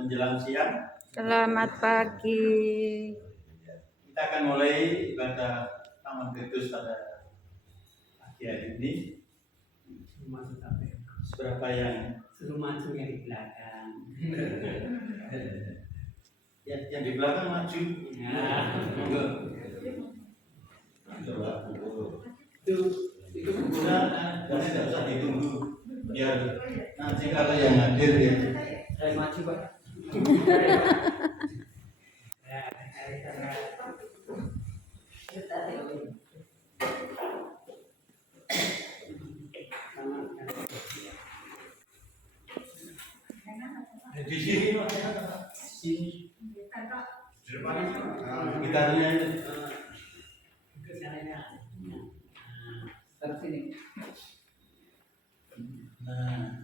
menjelang siang. Selamat pagi. Kita akan mulai ibadah Taman Kristus pada pagi hari ini. Seberapa yang suruh maju yang di belakang? yang di belakang maju. Itu bukunya tidak usah ditunggu biar nanti kalau yang hadir ya. Saya maju Pak. Di sini sini gitarnya Ke sananya. Terus sini. nah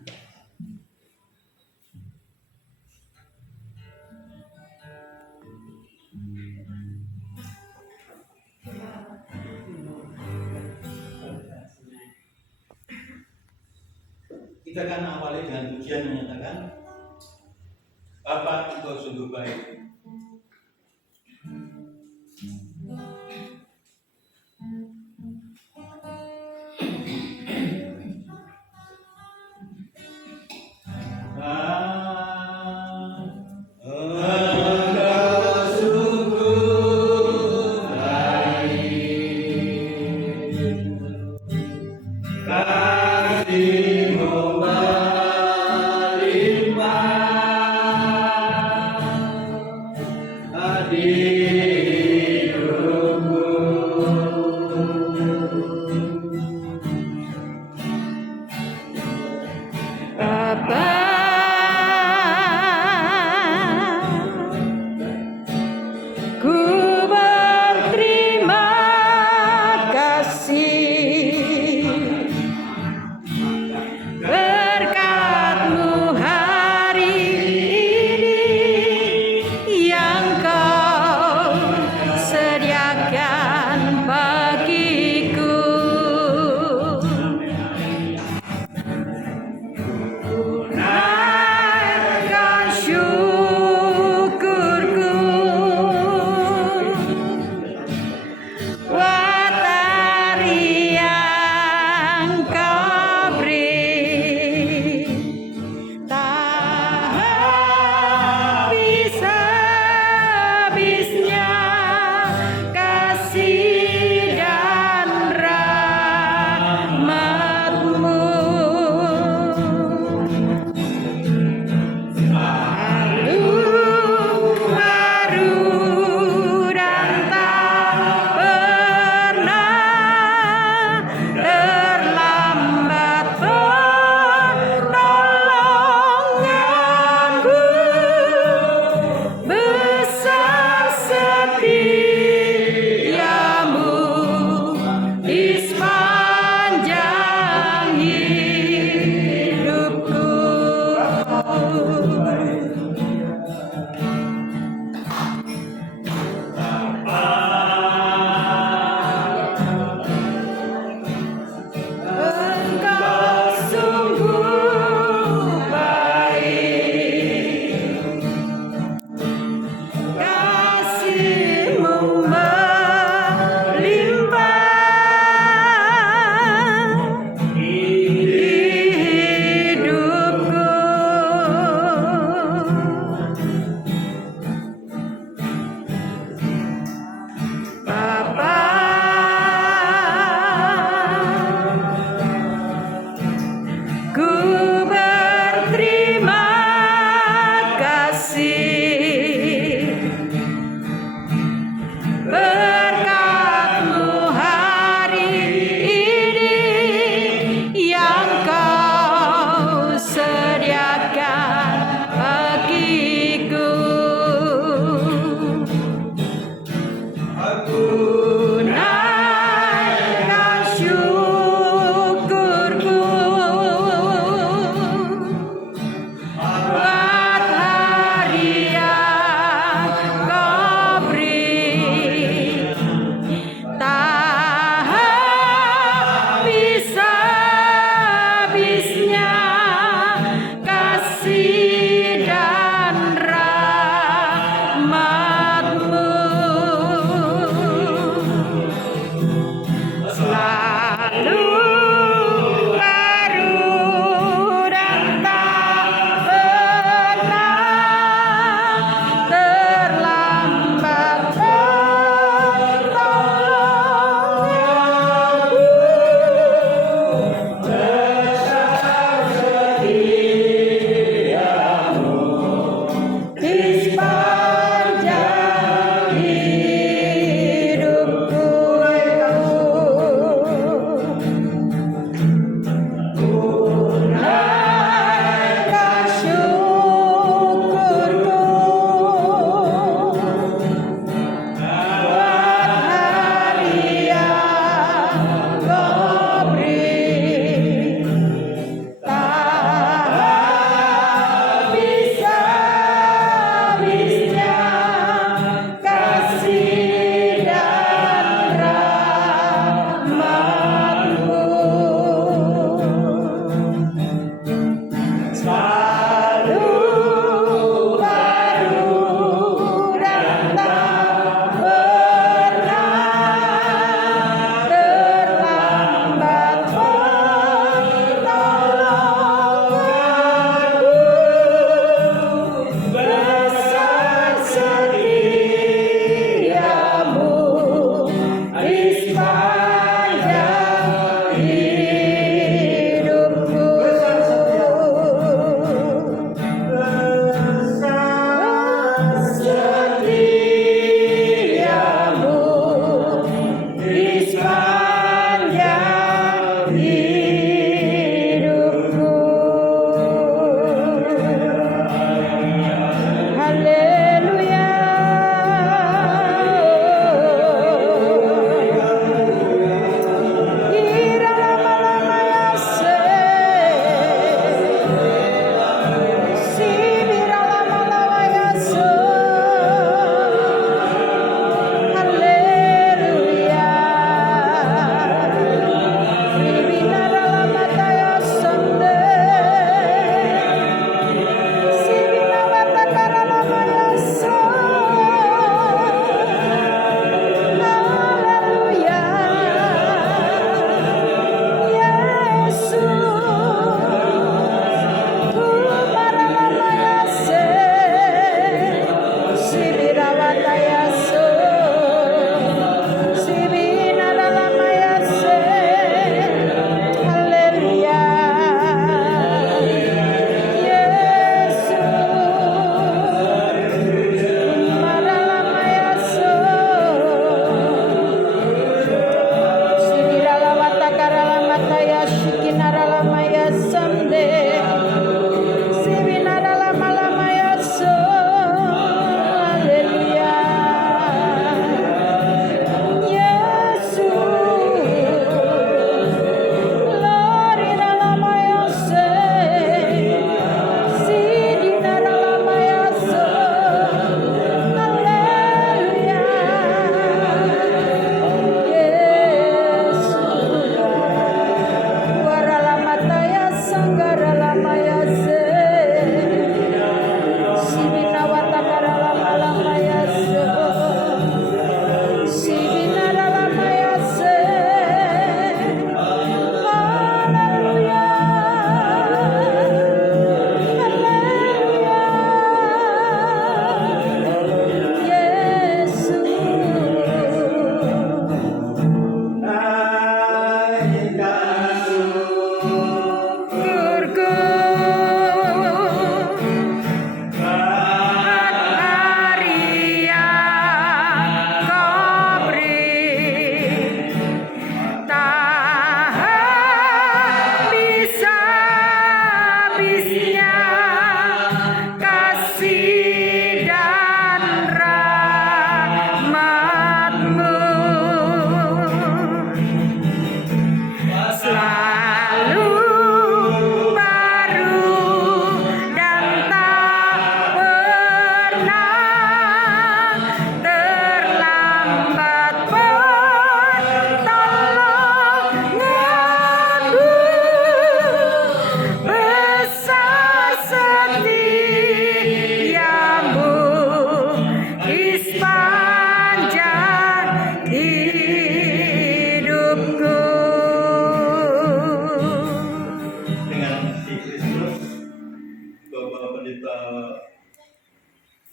kita akan awali dengan pujian menyatakan Bapa Engkau sungguh baik. Adik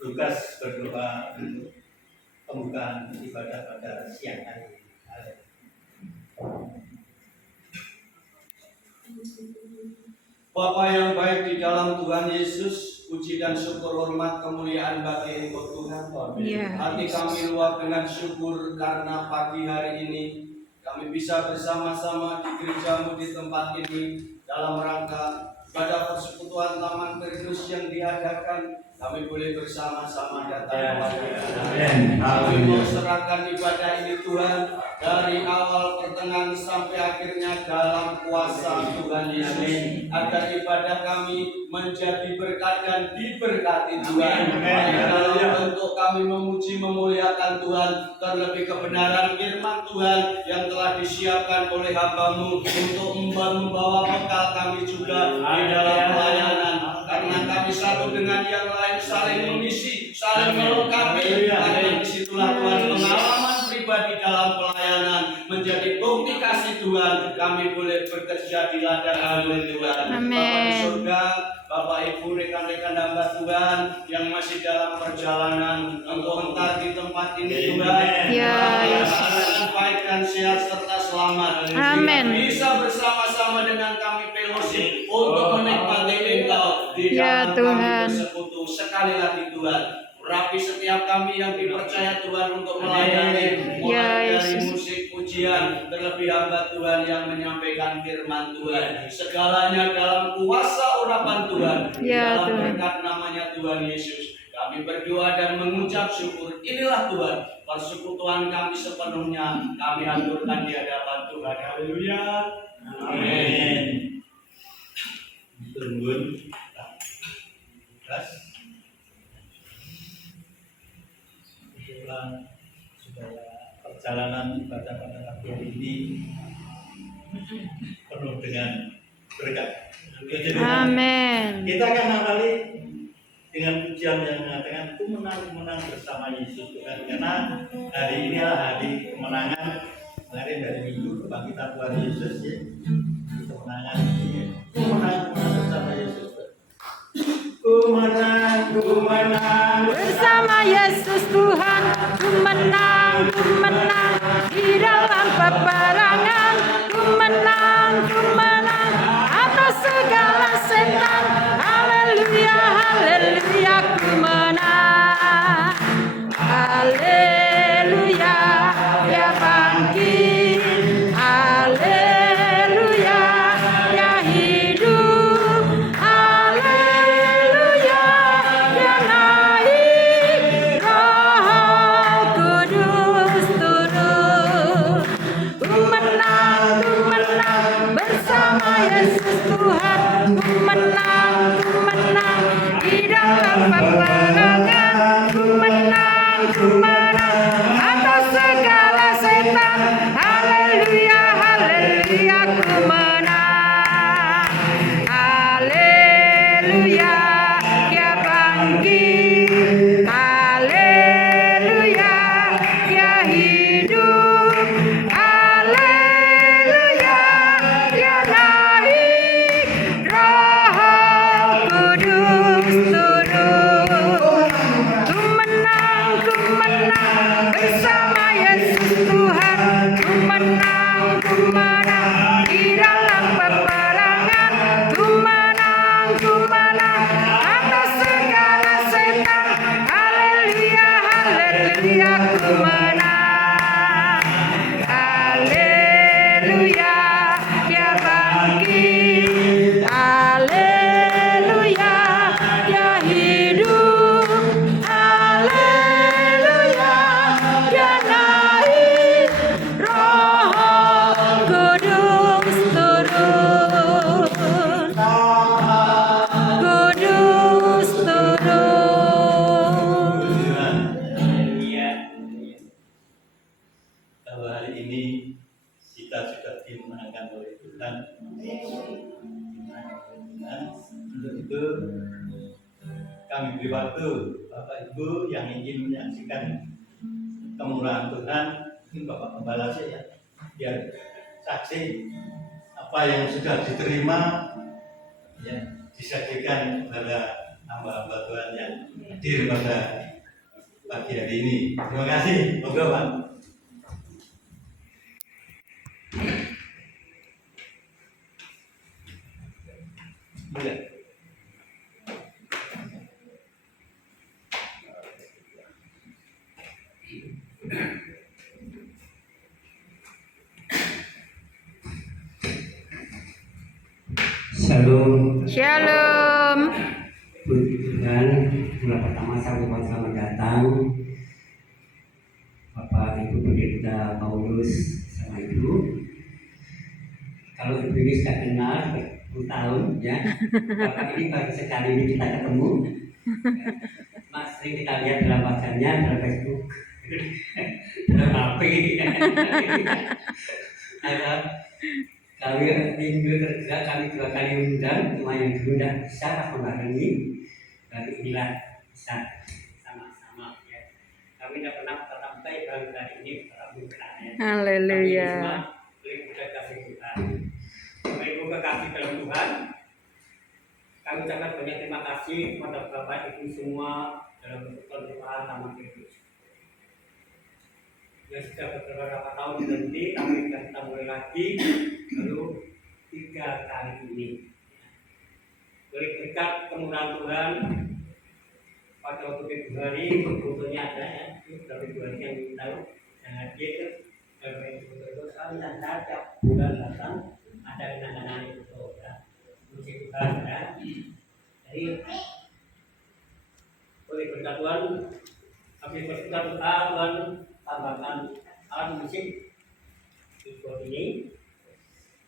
Lukas berdoa untuk pembukaan ibadah pada siang hari. Bapa yang baik di dalam Tuhan Yesus, puji dan syukur hormat kemuliaan bagi Engkau Tuhan. Ya, Hati kami luap dengan syukur karena pagi hari ini kami bisa bersama-sama di gerejamu di tempat ini dalam rangka pada persekutuan Taman Kerdus yang diadakan. Kami boleh bersama-sama datang kepada kami mau serahkan ibadah ini Tuhan dari awal pertengahan sampai akhirnya dalam kuasa Tuhan Yesus, agar ibadah kami menjadi berkat dan diberkati Tuhan. Dalam bentuk kami memuji memuliakan Tuhan, terlebih kebenaran firman Tuhan yang telah disiapkan oleh hamba-Mu untuk membawa bekal kami juga di dalam pelayanan. Karena kami satu dengan yang lain saling mengisi, saling melengkapi. Karena disitulah Tuhan pengalaman pribadi dalam pelayanan menjadi bukti kasih Tuhan. Kami boleh bekerja di ladang anggur Tuhan. Amin. Bapa di surga, Bapak Ibu rekan-rekan hamba Tuhan yang masih dalam perjalanan untuk hentar di tempat ini Tuhan. Ya, Dalam baik dan sehat serta selamat. Amin. Bisa bersama-sama dengan kami fellowship untuk menikmati Engkau di Ya, dalam Tuhan. kami bersekutu. Sekali lagi Tuhan, rapi setiap kami yang dipercaya Tuhan untuk melayani, mulai Ya, dari Yesus. musik pujian, terlebih hamba Tuhan yang menyampaikan firman Tuhan. Segalanya dalam kuasa urapan Tuhan, Ya, dalam Tuhan. berkat namanya Tuhan Yesus. Kami berdoa dan mengucap syukur. Inilah Tuhan, persekutuan kami sepenuhnya kami aturkan di hadapan Tuhan. Haleluya. Amin. Turun. Terus. Itulah supaya perjalanan ibadah pada pagi hari ini penuh dengan berkat. Jadi, Amin. kita akan awali dengan pujian yang mengatakan ku menang bersama Yesus Tuhan. Karena hari ini adalah hari kemenangan. Kemarin dari minggu kebangkitan Tuhan Yesus ya. Kemenangan ini. Ku menang bersama Yesus. Ku menang Bersama Yesus Tuhan, ku menang di dalam peperangan. Ku menang atas segala setan. Haleluya, haleluya, ku menang. Haleluya, dia bangkit. Haleluya, dia hidup. Haleluya, dia naik. Roh Kudus turun. Ku menang bersama Yesus Tuhan. Ku menang di dalam peperangan. Ku menang atas segala setan. Haleluya, haleluya, ku menang. Haleluya, dia bangkit. Haleluya, dia hidup. Haleluya, dia naik. Roh Kudus turun. Ku menang bersama Yesus Tuhan. Ku menang di dalam peperangan. Ku menang atas segala setan. Haleluya, haleluya, ku menang. Haleluya, dia bangkit. Haleluya, dia hidup. Haleluya, dia naik. Roh Kudus turun. Kudus turun. Kalau hari ini kita sudah dimenangkan oleh Tuhan. Nah, untuk itu kami beri waktu Bapak Ibu yang ingin menyaksikan kemurahan Tuhan, mungkin Bapak Gembala sih ya, biar saksi apa yang sudah diterima ya disajikan kepada hamba-hamba Tuhan yang hadir pada pagi hari ini. Terima kasih, monggo Pak. Iya. Shalom, Shalom. Puji Tuhan. Yang pertama saya ucapkan selamat datang Bapak Ibu Pendeta Paulus sama Ibu. Kalau Ibu ini sudah kenal 10 tahun ya. Bapak ini baru sekali ini kita ketemu. Mas sering kita lihat dalam wajahnya dalam Facebook, dalam HP. Ada kami minggu ketiga kami 2 kali undang, cuma yang dulu tidak bisa pas membarengi. Baru inilah bisa sama-sama ya. Kami tidak pernah sampai baru hari ini bertemu ya. Haleluya. Kami semua boleh buka kasih Tuhan. Boleh buka kasih dalam Tuhan. Kami ucapkan banyak terima kasih kepada Bapak Ibu semua dalam persekutuan Tuhan Taman Kristus. Yang sudah beberapa tahun berhenti, tapi kita mulai lagi baru 3 kali ini. Boleh berkat kemurahan Tuhan pada waktu Februari, fotonya ada ya, sudah Februari yang kita tahu, yang hadir foto-foto kami dan setiap bulan datang ada kenangan foto ya. Puji Tuhan ya. Jadi boleh berkat Tuhan, kami bersyukur Tuhan tambahkan alat musik keyboard ini.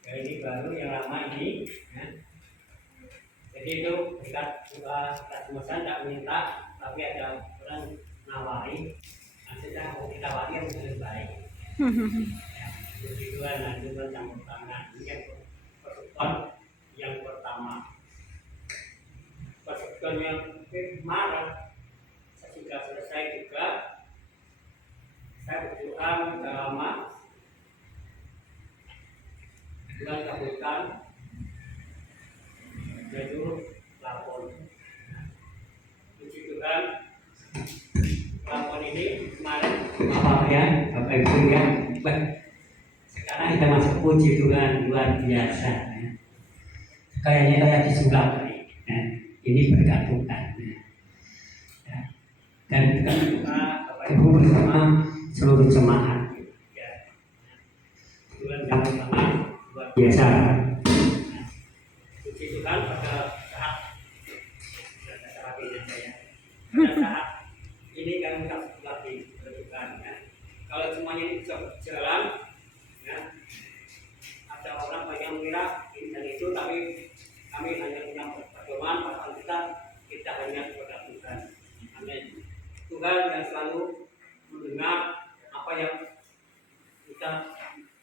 Ya, ini baru yang lama ini ya. Jadi itu berkat kita semua saya tidak minta, tapi ada orang nawari, maksudnya mau kita wari yang lebih baik ya. Puji Tuhan, dan Tuhan campur tangan. Ini yang persekutuan yang pertama, persekutuan yang Maret sudah selesai juga. Saya berdoa sudah lama, Tuhan kabulkan, yaitu lapor. Puji Tuhan, lapor ini kemarin Bapak ya, Bapak Ibu ya. Sekarang kita masuk puji Tuhan luar biasa ya. Kayaknya kayak disulap ya. Ini berkat Tuhan ya. Dan berkat Tuhan Bapak Ibu bersama seluruh jemaat ya. Tuhan jemaat luar biasa. Puji Tuhan pada saat ini saya. Pada saat ini kami tak lagi berdoa ya. Kalau semuanya ini bisa berjalan ya, ada orang banyak mengira ini dan itu, tapi kami hanya punya pedoman pasal kita hanya kepada Tuhan. Amin. Tuhan yang selalu mendengar apa yang kita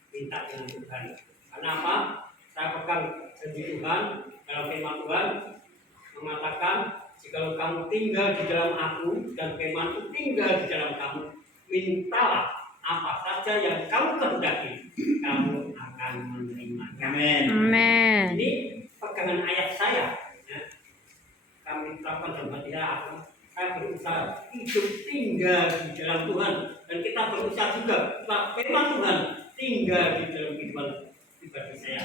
minta dengan Tuhan. Karena apa? Saya pegang janji Tuhan dalam firman Tuhan mengatakan, jika kamu tinggal di dalam aku dan firman-Ku tinggal di dalam kamu, mintalah apa saja yang kamu kehendaki, kamu akan menerimanya. Amin. Amin. Ini pegangan ayat saya. Ya. Kami terapkan dalam hati saya berusaha hidup tinggal di dalam Tuhan, dan kita berusaha juga firman Tuhan tinggal di dalam kehidupan pribadi saya.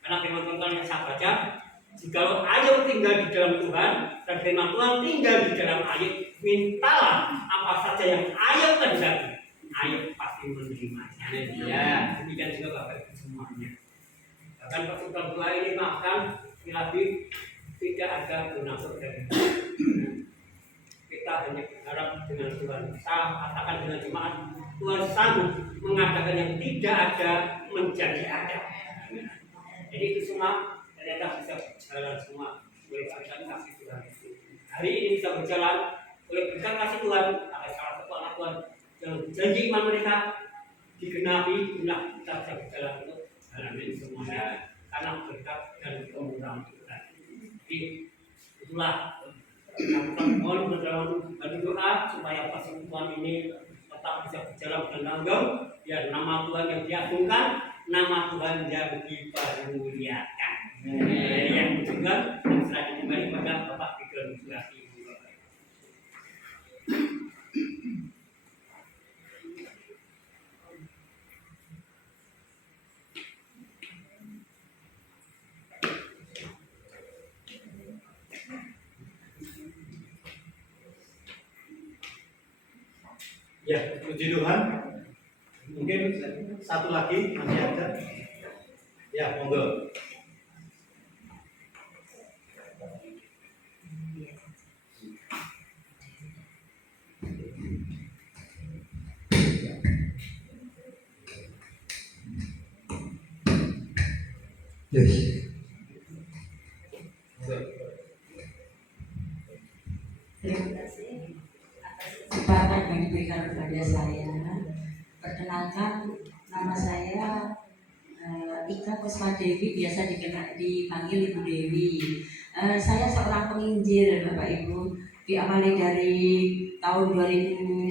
Karena firman Tuhan yang saya baca, jikalau ayo tinggal di dalam Tuhan dan firman Tuhan tinggal di dalam ayo, mintalah apa saja yang ayo kehendaki, ayo pasti menerimanya. Ya, demikian juga Bapak Ibu semuanya. Bahkan persekutuan doa ini bahkan lebih tidak ada munafik dari kita hanya berharap dengan Tuhan. Saya katakan dengan jemaat, Tuhan sanggup mengatakan yang tidak ada menjadi ada. Jadi itu semua ternyata bisa berjalan semua oleh berkat kasih Tuhan. Hari ini bisa berjalan oleh berkat kasih Tuhan. Ada salah satu anak Tuhan yang janji iman mereka digenapi, kita bisa berjalan untuk halaman semuanya karena berkat dan kemurahan Tuhan. Jadi itulah kami mohon berdoa doa supaya persekutuan ini tetap bisa berjalan dengan langgeng, biar nama Tuhan yang diagungkan, nama Tuhan yang dipermuliakan. Yang juga serahkan kembali pada Bapak Bikon Surati. Ya, puji Tuhan. Mungkin satu lagi masih ada. Ya, monggo. Yes. Terima kasih atas kesempatan yang diberikan kepada saya. Perkenalkan, nama saya Ika Puspa Dewi, biasa dipanggil Ibu Dewi. Saya seorang penginjil, Bapak Ibu. Diawali dari tahun 2010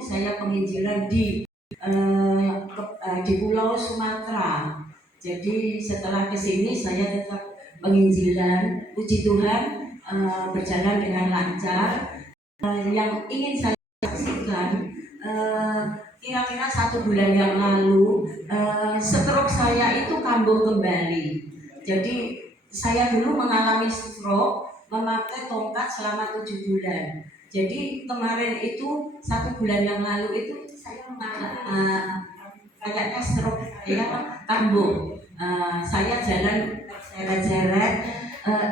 saya penginjilan di Pulau Sumatera. Jadi setelah kesini saya tetap penginjilan. Puji Tuhan, berjalan dengan lancar. Yang ingin saya saksikan, kira-kira 1 bulan yang lalu stroke saya itu kambuh kembali. Jadi saya dulu mengalami stroke memakai tongkat selama 7 bulan. Jadi kemarin itu 1 bulan yang lalu itu saya mengalami kayaknya stroke ya, kambuh. Saya jalan seret-seret,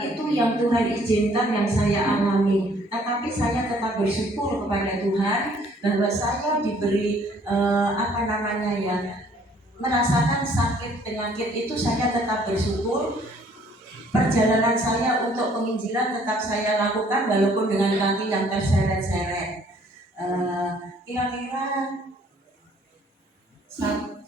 itu yang Tuhan izinkan yang saya alami. Tetapi saya tetap bersyukur kepada Tuhan bahwa saya diberi merasakan sakit penyakit itu. Saya tetap bersyukur. Perjalanan saya untuk penginjilan tetap saya lakukan walaupun dengan kaki yang terseret-seret. Kira-kira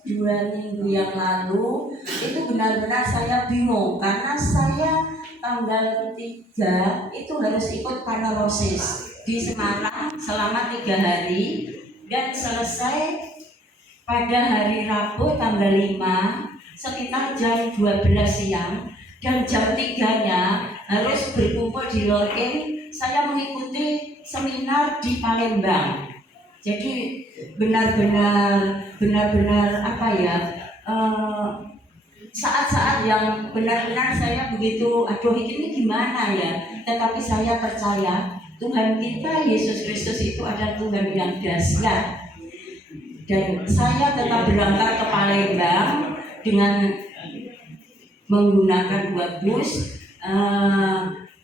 2 minggu yang lalu itu benar-benar saya bingung karena saya tanggal 3 itu harus ikut panelosis di Semarang selama 3 hari dan selesai pada hari Rabu tanggal 5 sekitar jam 12 siang, dan jam 3-nya harus berkumpul di Loreng. Saya mengikuti seminar di Palembang. Jadi benar-benar saat-saat yang benar-benar saya begitu, aduh ini gimana ya. Tetapi saya percaya Tuhan kita Yesus Kristus itu adalah Tuhan yang dahsyat. Dan saya tetap berangkat ke Palembang dengan menggunakan 2 bus.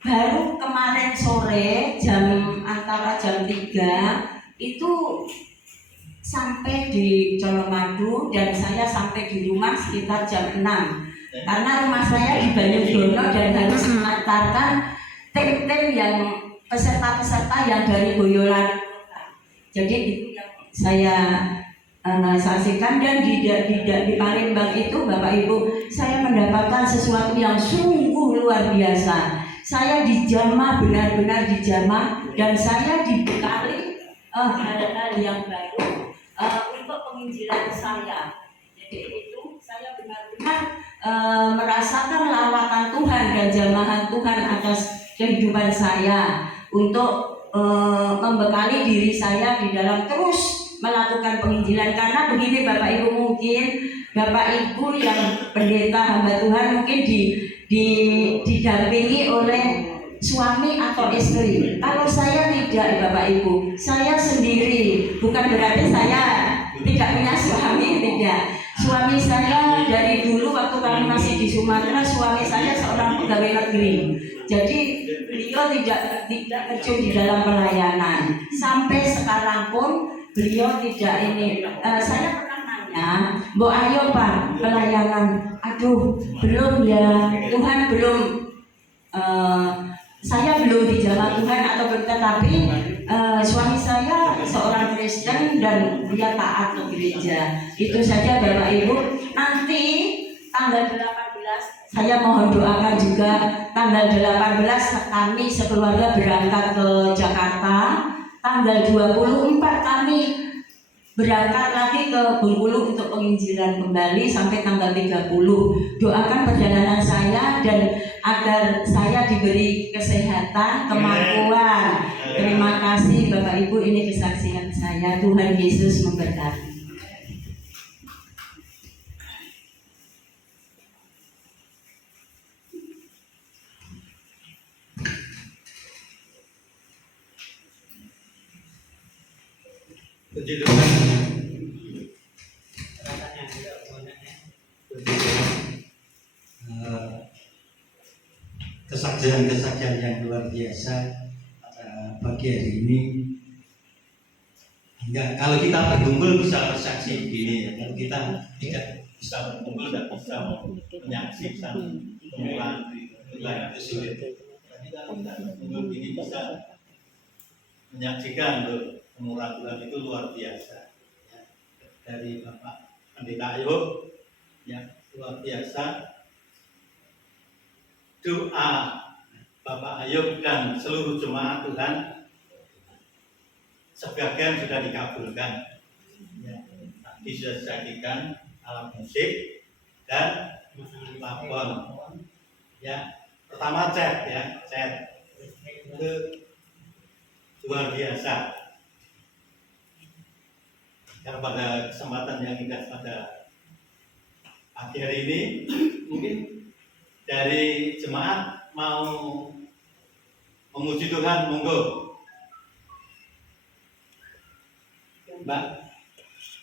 Baru kemarin sore antara jam 3 itu sampai di Colomadu dan saya sampai di rumah sekitar jam 6 karena rumah saya di Banyudono dan harus mengantarkan tim-tim yang peserta-peserta yang dari Boyolali. Jadi itu yang saya saksikan. Dan di Palembang itu Bapak Ibu, saya mendapatkan sesuatu yang sungguh luar biasa. Saya dijamah, benar-benar dijamah, dan saya dibekali hal-hal yang baru untuk penginjilan saya. Jadi itu saya benar-benar merasakan lawatan Tuhan dan jamahan Tuhan atas kehidupan saya untuk membekali diri saya di dalam terus melakukan penginjilan. Karena begini Bapak Ibu, mungkin Bapak Ibu yang pendeta hamba Tuhan mungkin didampingi oleh suami atau istri. Kalau saya tidak Bapak Ibu, saya sendiri. Bukan berarti saya tidak punya suami, tidak. Suami saya dari dulu waktu kami masih di Sumatera, suami saya seorang pegawai negeri. Jadi beliau tidak terjun di dalam pelayanan. Sampai sekarang pun beliau tidak ini. Saya pernah nanya, Mbok ayo Pak pelayanan. Aduh belum ya, Tuhan belum. Saya belum dijamah Tuhan atau tetapi suami saya seorang Kristen dan dia taat ke gereja. Itu saja Bapak Ibu. Nanti tanggal 18 saya mohon doakan juga, tanggal 18 kami sekeluarga berangkat ke Jakarta. Tanggal 24 kami berangkat lagi ke Bengkulu untuk penginjilan kembali sampai tanggal 30. Doakan perjalanan saya dan agar saya diberi kesehatan, kemampuan. Terima kasih Bapak Ibu, ini kesaksian saya. Tuhan Yesus memberkati. Puji Tuhan. Rasanya juga banyaknya. Kesaksian-kesaksian yang luar biasa pada pagi hari ini. Hingga kalau kita berkumpul bisa bersaksi begini ya. Kalau kita tidak bisa berkumpul dan bisa menyaksikan pemulaan itu sulit. Tapi kalau kita berkumpul ini bisa menyaksikan pemulaan Tuhan itu luar biasa. Ya. Dari Bapak Pendeta Ayub, ya luar biasa. Doa Bapak Ayub dan seluruh jemaat Tuhan sebagian sudah dikabulkan. Ya, tadi sudah disajikan alat musik dan lapon. Ya, pertama chat ya, chat itu luar biasa. Karena pada kesempatan yang indah pada pagi hari ini mungkin dari jemaat mau memuji Tuhan, monggo. Mbak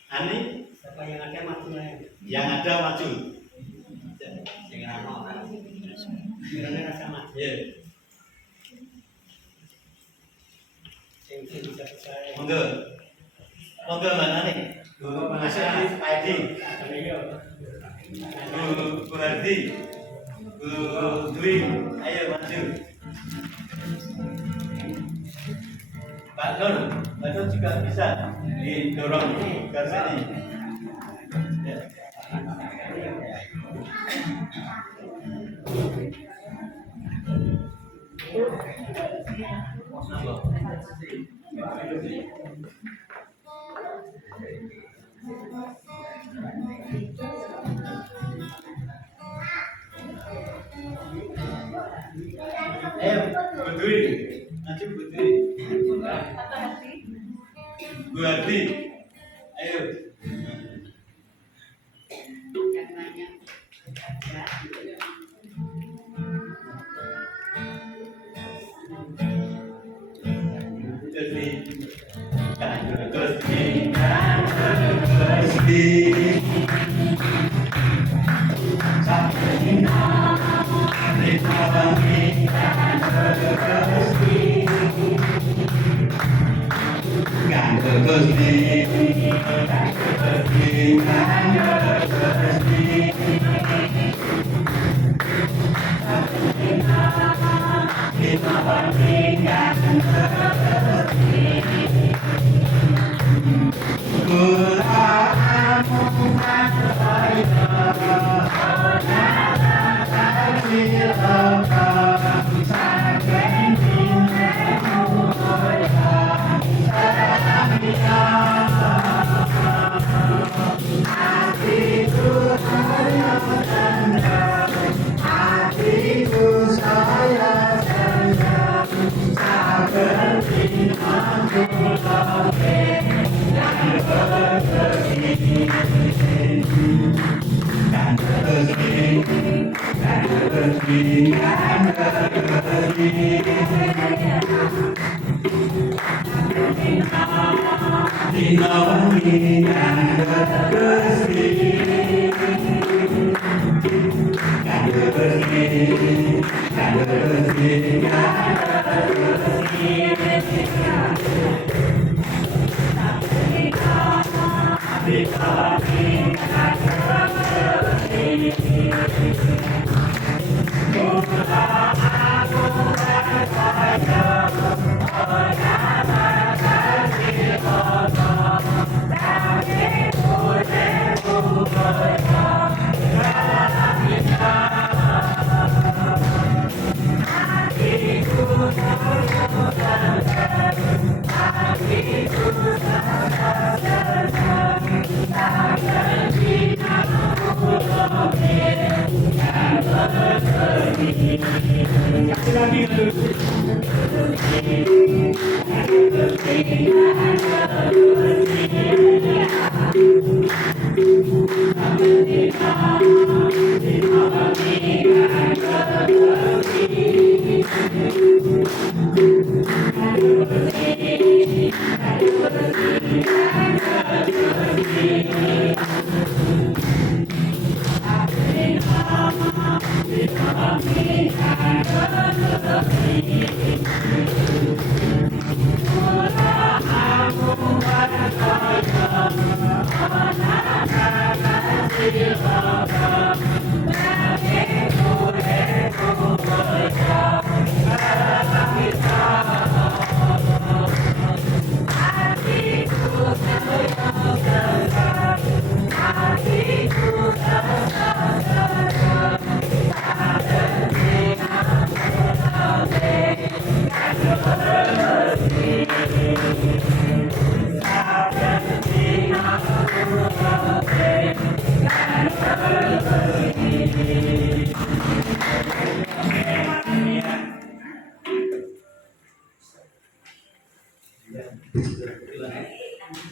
Ani, Siapa yang ada maju lah. yang ada maju. Kiranya rasa maju. Ya, Yang bisa percaya. monggo. Monggo Mbak Ani. Bu Masih Pak Edi, Bu Hardi, Bu Dwi, ayo maju. Pak Nur juga bisa didorong ke sini. Ya. Ayo, Bu Dwi, maju Bu Dwi. Bu Hardi, ayo. Hatiku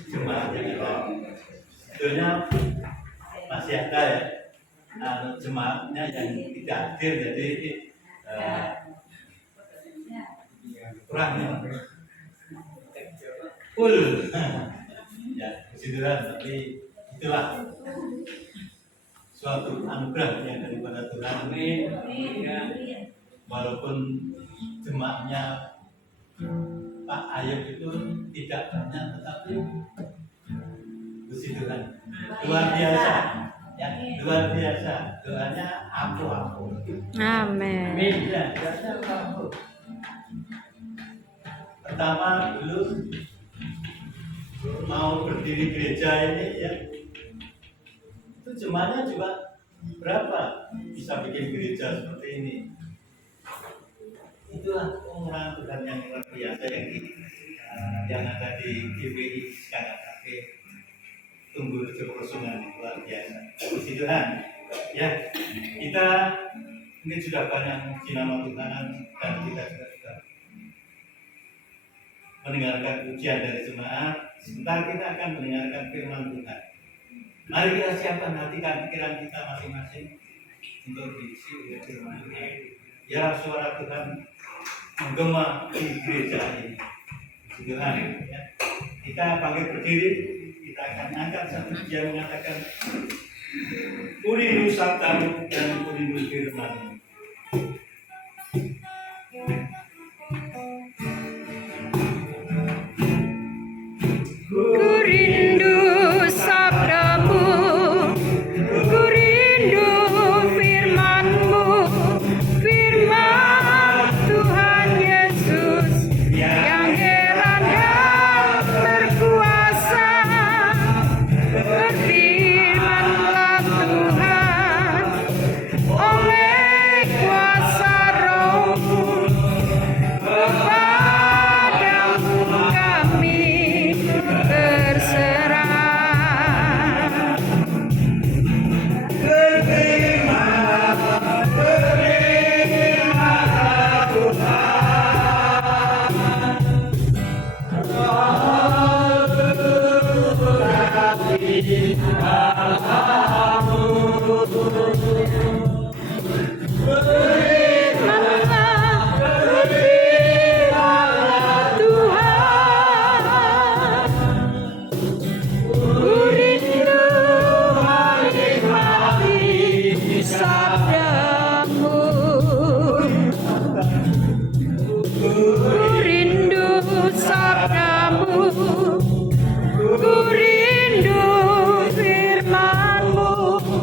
Jemaat yang ada, sebetulnya masih ada ya, jemaatnya yang tidak hadir, jadi kurang ya. Full ya, puji Tuhan, tapi itulah suatu anugerah yang daripada Tuhan. Ya, walaupun jemaatnya Pak Ayub itu tidak banyak, tetapi puji Tuhan, luar biasa ya, luar biasa, doanya ampuh. Amin. Ya, doanya ampuh. Pertama dulu mau berdiri gereja ini ya, itu jemaahnya juga berapa bisa bikin gereja seperti ini. Itulah pengurahan Tuhan yang luar biasa yang ada di GPI sekarang. Tunggu kebersungan yang luar biasa. Puji Tuhan. Ya, kita ini sudah banyak memuji nama Tuhan dan kita juga sudah mendengarkan pujian dari jemaat. Sebentar kita akan mendengarkan firman Tuhan. Mari kita siapkan hati pikiran kita masing-masing untuk diisi oleh firman Tuhan. Ya, suara Tuhan menggema di gereja ini. Puji Tuhan. Ya. Kita bangkit berdiri, kita akan angkat satu pujian mengatakan Kurindu sabdamu dan kurindu firman-Mu. Ku rindu sabdamu, ku rindu firman-Mu, firman Tuhan Yesus yang heran dan berkuasa. Berfirmanlah Tuhan oleh kuasa Roh-Mu, kepadamu kami berserah. Ku rindu firman-Mu,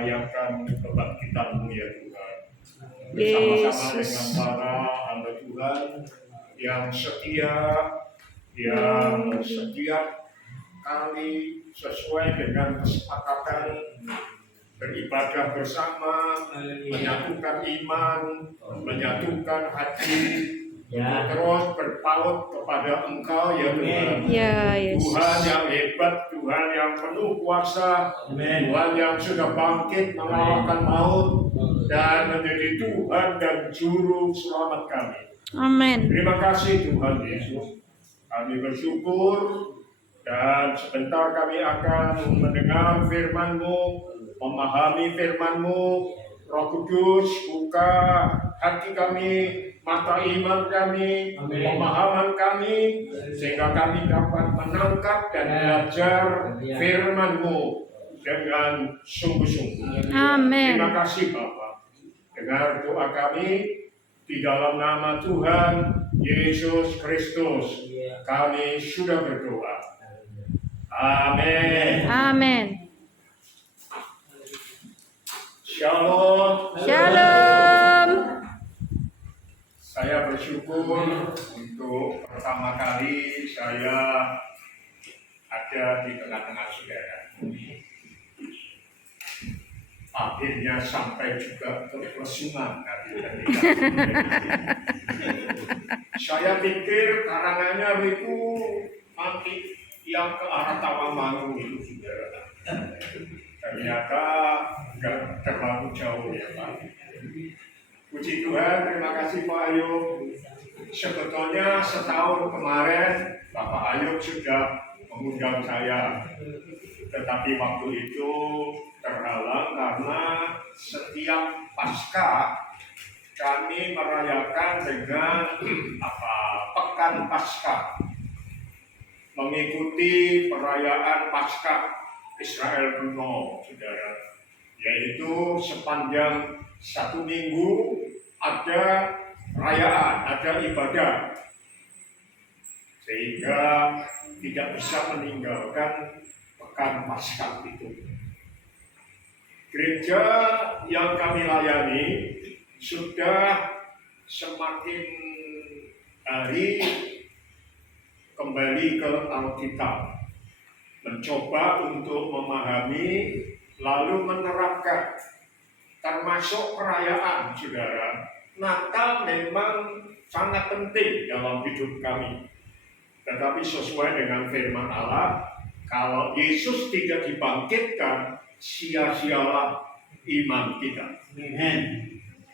merayakan kebangkitan-Mu ya Tuhan. Bersama-sama dengan Yesus. para hamba Tuhan yang setia, yang setiap kali sesuai dengan kesepakatan beribadah bersama, menyatukan iman, menyatukan hati, terus berpaut kepada Engkau ya Tuhan. Ya Yesus. Tuhan yang hebat, Tuhan yang penuh kuasa, Tuhan yang sudah bangkit mengalahkan maut dan menjadi Tuhan dan Juru Selamat kami. Amin. Terima kasih Tuhan Yesus. Kami bersyukur dan sebentar kami akan mendengar firman-Mu, memahami firman-Mu. Roh Kudus, buka hati kami, mata iman kami, pemahaman kami, sehingga kami dapat menangkap dan belajar firman-Mu dengan sungguh-sungguh. Amin. Terima kasih Bapa. Dengar doa kami di dalam nama Tuhan Yesus Kristus. Kami sudah berdoa. Amin. Amin. Shalom. Shalom. Saya bersyukur untuk pertama kali saya ada di tengah-tengah saudara. Akhirnya sampai juga ke Pesungan. Saya pikir Karanganyar itu nanti yang ke arah Tawangmangu itu saudara. Ternyata enggak terlalu jauh ya Pak. Puji Tuhan, terima kasih Pak Ayub. Sebetulnya setahun kemarin Bapak Ayub sudah mengundang saya, tetapi waktu itu terhalang karena setiap Paskah kami merayakan dengan Pekan Paskah, mengikuti perayaan Paskah Israel kuno, saudara, yaitu sepanjang 1 minggu ada perayaan, ada ibadah, sehingga tidak bisa meninggalkan Pekan Paskah itu. Gereja yang kami layani sudah semakin hari kembali ke Alkitab, mencoba untuk memahami lalu menerapkan, termasuk perayaan saudara. Natal memang sangat penting dalam hidup kami, tetapi sesuai dengan firman Allah, kalau Yesus tidak dibangkitkan, sia-sialah iman kita.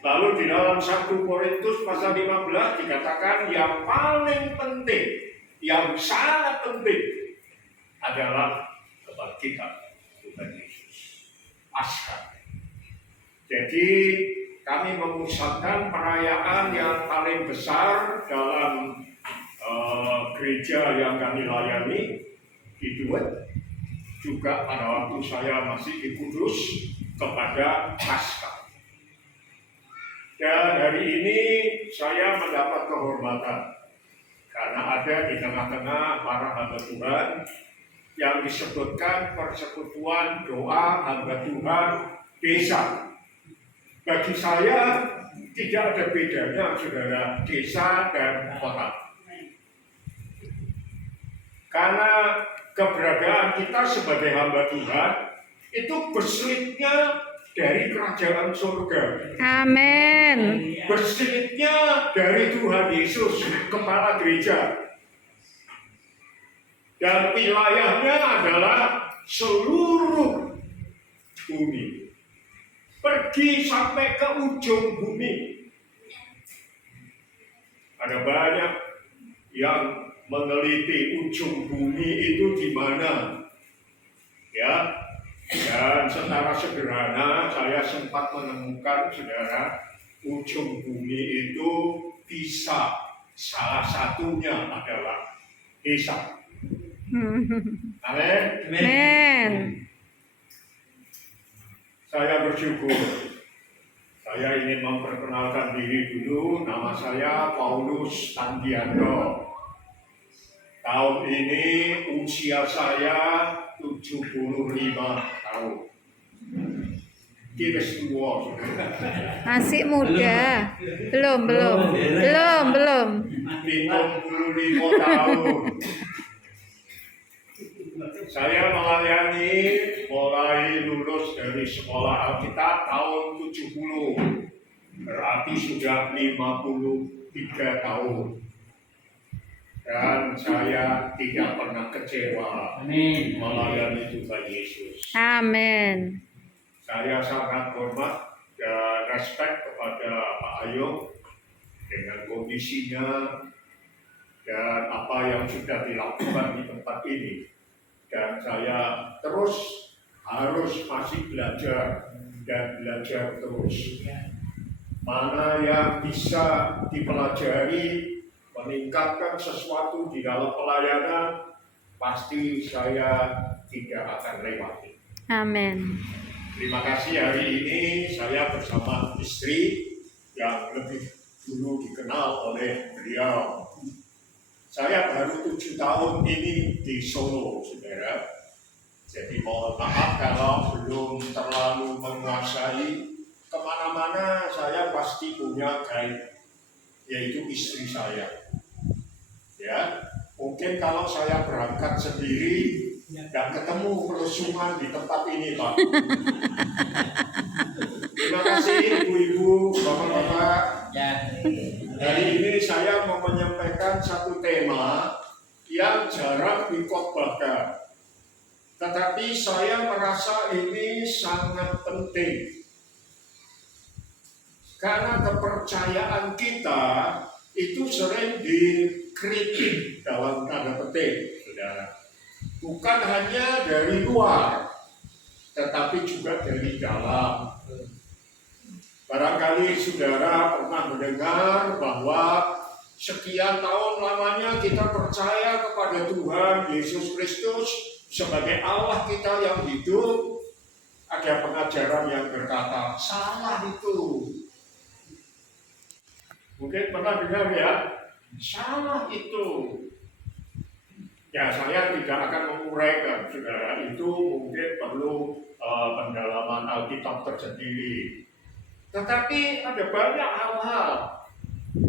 Lalu di dalam 1 Korintus pasal 15 dikatakan yang paling penting, yang sangat penting adalah kebangkitan Tuhan Yesus, Paskah. Jadi kami memusatkan perayaan yang paling besar dalam gereja yang kami layani di Duet, juga pada waktu saya masih di Kudus, kepada Paskah. Dan hari ini saya mendapat kehormatan karena ada di tengah-tengah para hamba Tuhan yang disebutkan persekutuan doa hamba Tuhan desa. Bagi saya tidak ada bedanya saudara, desa dan kota. Karena keberadaan kita sebagai hamba Tuhan itu berselitnya dari kerajaan surga. Amin. Berselitnya dari Tuhan Yesus, kepala gereja. Dan wilayahnya adalah seluruh bumi. Pergi sampai ke ujung bumi. Ada banyak yang meneliti ujung bumi itu di mana. Ya. Dan secara sederhana saya sempat menemukan saudara, ujung bumi itu bisa salah satunya adalah desa. Amin. Amin. Saya bersyukur. Saya ingin memperkenalkan diri dulu. Nama saya Paulus Tandianto. Tahun ini usia saya 75 tahun. Kires tua, Masih muda. Belum. 75 tahun. Saya melayani mulai lulus dari sekolah Alkitab tahun 70. Berarti sudah 53 tahun. Dan saya tidak pernah kecewa melayani Tuhan Yesus. Amin. Saya sangat hormat dan respect kepada Pak Ayo dengan kondisinya dan apa yang sudah dilakukan di tempat ini. Dan saya terus harus masih belajar dan belajar terus. Mana yang bisa dipelajari, meningkatkan sesuatu di dalam pelayanan, pasti saya tidak akan lewati. Amin. Terima kasih hari ini saya bersama istri yang lebih dulu dikenal oleh beliau. Saya baru 7 tahun ini di Solo, saudara. Jadi mohon maaf kalau belum terlalu menguasai. Kemana-mana saya pasti punya guide, yaitu istri saya. Ya, mungkin kalau saya berangkat sendiri dan ketemu kerusuhan di tempat ini, Pak. Terima kasih ibu-ibu, bapak-bapak. Hari ini saya mau menyampaikan satu tema yang jarang dikhotbahkan. Tetapi saya merasa ini sangat penting. Karena kepercayaan kita itu sering dikritik dalam tanda petik, saudara. Bukan hanya dari luar, tetapi juga dari dalam. Barangkali saudara pernah mendengar bahwa sekian tahun lamanya kita percaya kepada Tuhan Yesus Kristus sebagai Allah kita yang hidup. Ada pengajaran yang berkata, salah itu. Mungkin pernah dengar ya, salah itu. Ya, saya tidak akan menguraikan, saudara. Itu mungkin perlu pendalaman Alkitab tersendiri. Tetapi ada banyak hal-hal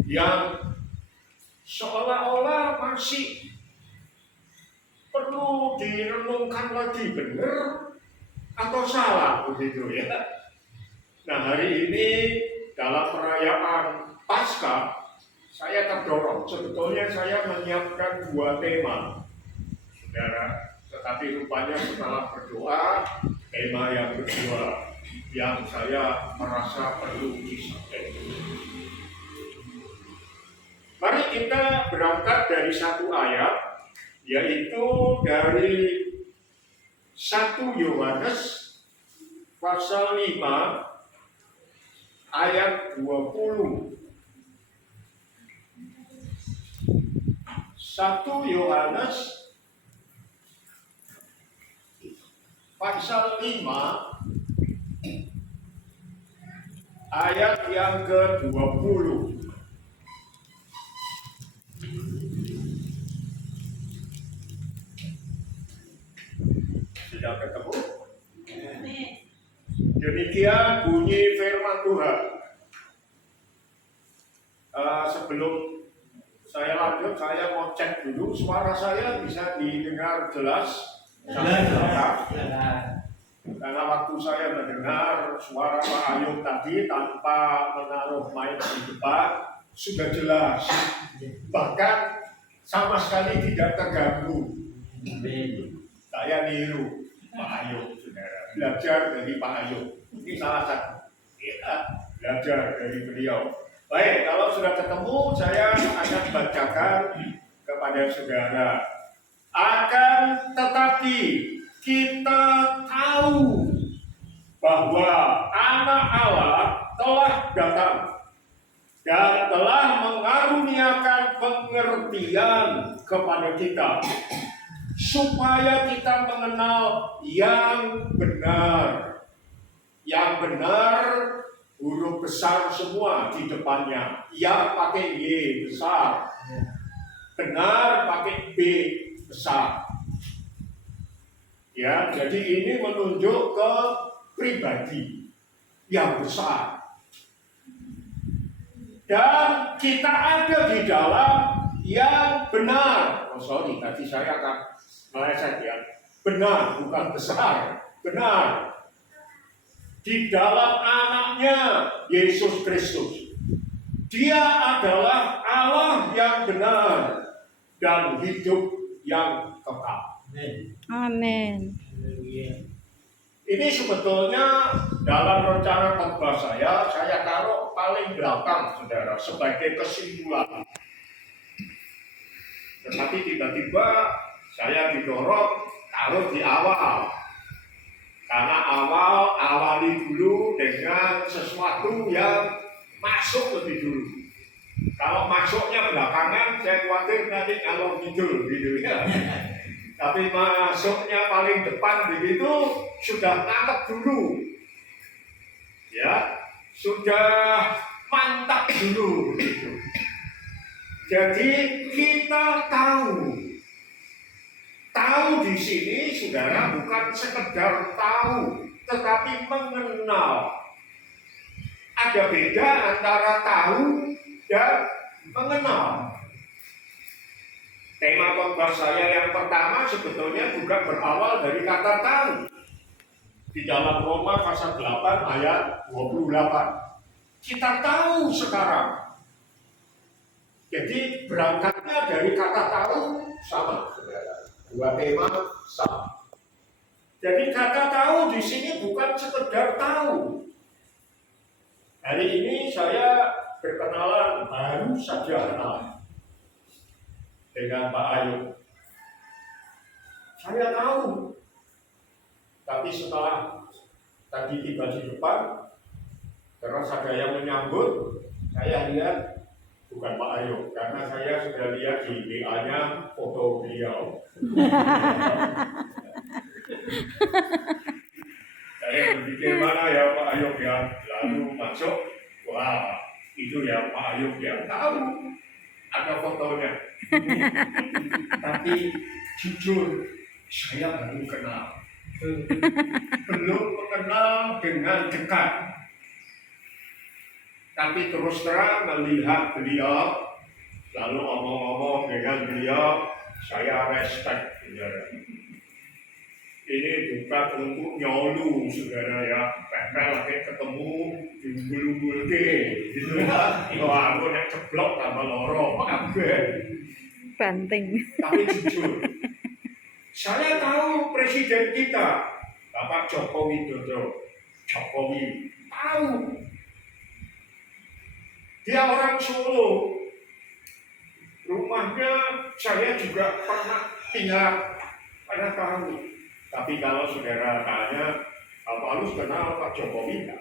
yang seolah-olah masih perlu direnungkan lagi, benar atau salah begitu ya. Nah, hari ini dalam perayaan Paskah, saya terdorong. Sebetulnya saya menyiapkan 2 tema, saudara. Tetapi rupanya setelah berdoa, tema yang kedua yang saya merasa perlu disampaikan. Mari kita berangkat dari satu ayat, yaitu dari 1 Yohanes pasal 5 ayat 20. 1 Yohanes pasal 5 ayat yang ke-20. Sudah ketemu? Demikian bunyi firman Tuhan. Sebelum saya lanjut, saya mau cek dulu suara saya bisa didengar jelas. Karena waktu saya mendengar suara Pak Ayub tadi tanpa menaruh mic di depan sudah jelas, bahkan sama sekali tidak terganggu. Saya niru Pak Ayub, saudara, belajar dari Pak Ayub. Ini salah satu, ya, belajar dari beliau. Baik, kalau sudah ketemu, saya akan bacakan kepada saudara. Akan tetapi kita tahu bahwa Anak Allah telah datang dan telah mengaruniakan pengertian kepada kita supaya kita mengenal yang benar. Yang benar huruf besar semua di depannya. Yang pakai Y besar. Benar pakai B besar. Ya, jadi ini menunjuk ke pribadi. yang besar. Dan kita ada di dalam yang benar. Oh sorry, tadi saya akan meleset ya. Benar, bukan besar. Benar. Di dalam anaknya Yesus Kristus. Dia adalah Allah yang benar dan hidup yang kekal. Amin. Ini sebetulnya dalam rencana khotbah saya taruh paling belakang, saudara, sebagai kesimpulan. Tetapi tiba-tiba saya didorong taruh di awal. Karena awali dulu dengan sesuatu yang masuk lebih dulu. Kalau masuknya belakangan, saya khawatir nanti kalau tidur gitu ya. Tapi masuknya paling depan begitu sudah nangkep dulu, ya, sudah mantap dulu begitu. Jadi kita tahu di sini, saudara, bukan sekedar tahu, tetapi mengenal. Ada beda antara tahu dan mengenal. Tema khotbah saya yang pertama sebetulnya juga berawal dari kata tahu. Di dalam Roma pasal 8 ayat 28. Kita tahu sekarang. Jadi berangkatnya dari kata tahu sama, saudara. Dua tema sama. Jadi kata tahu di sini bukan sekedar tahu. Hari ini saya berkenalan, baru saja kenal dengan Pak Ayu. Saya tahu, tapi setelah tadi tiba di depan, terus ada yang menyambut, saya lihat bukan Pak Ayu, karena saya sudah lihat di WA-nya foto beliau. Saya berpikir mana ya Pak Ayu ya, lalu masuk, wah itu ya Pak Ayu yang tahu, ada fotonya. Tapi jujur saya baru kenal, belum mengenal dengan dekat. Tapi terus terang melihat beliau, lalu omong-omong dengan beliau, saya respect, saudara. Ini bukan untuk nyolu, saudara ya. Pempel lagi ketemu diunggul-unggul gitu ya. Wah, aku nek ceblok tambah loro, kabeh. Banting. Tapi jujur, saya tahu presiden kita, Bapak Joko Widodo, Jokowi, tahu. Dia orang Solo. Rumahnya saya juga pernah tinggal, pernah tahu. Tapi kalau saudara tanya, Pak Paulus kenal Pak Jokowi enggak?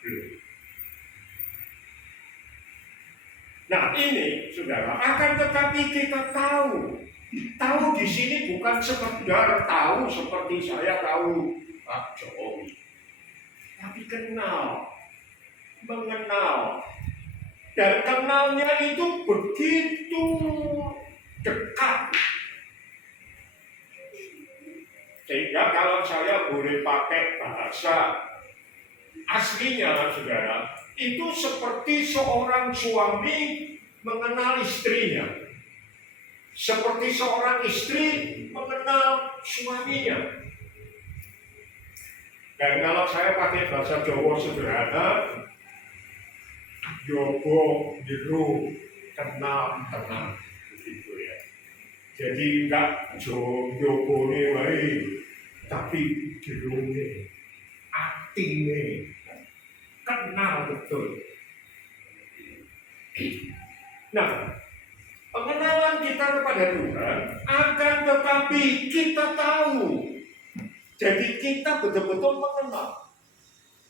Belum. Nah ini, saudara, akan tetapi kita tahu. Tahu di sini bukan sekedar tahu seperti saya tahu Pak Jokowi. Tapi kenal, mengenal. Dan kenalnya itu begitu dekat. Sehingga kalau saya boleh pakai bahasa aslinya, saudara, itu seperti seorang suami mengenal istrinya. Seperti seorang istri mengenal suaminya. Dan kalau saya pakai bahasa Jawa sederhana, Jogo biru tenang begitu ya. Jadi enggak jogo nih baik, tapi jerungnya, aktingnya, kenal betul. Nah, pengenalan kita kepada Tuhan akan tetapi kita tahu. Jadi kita betul-betul mengenal.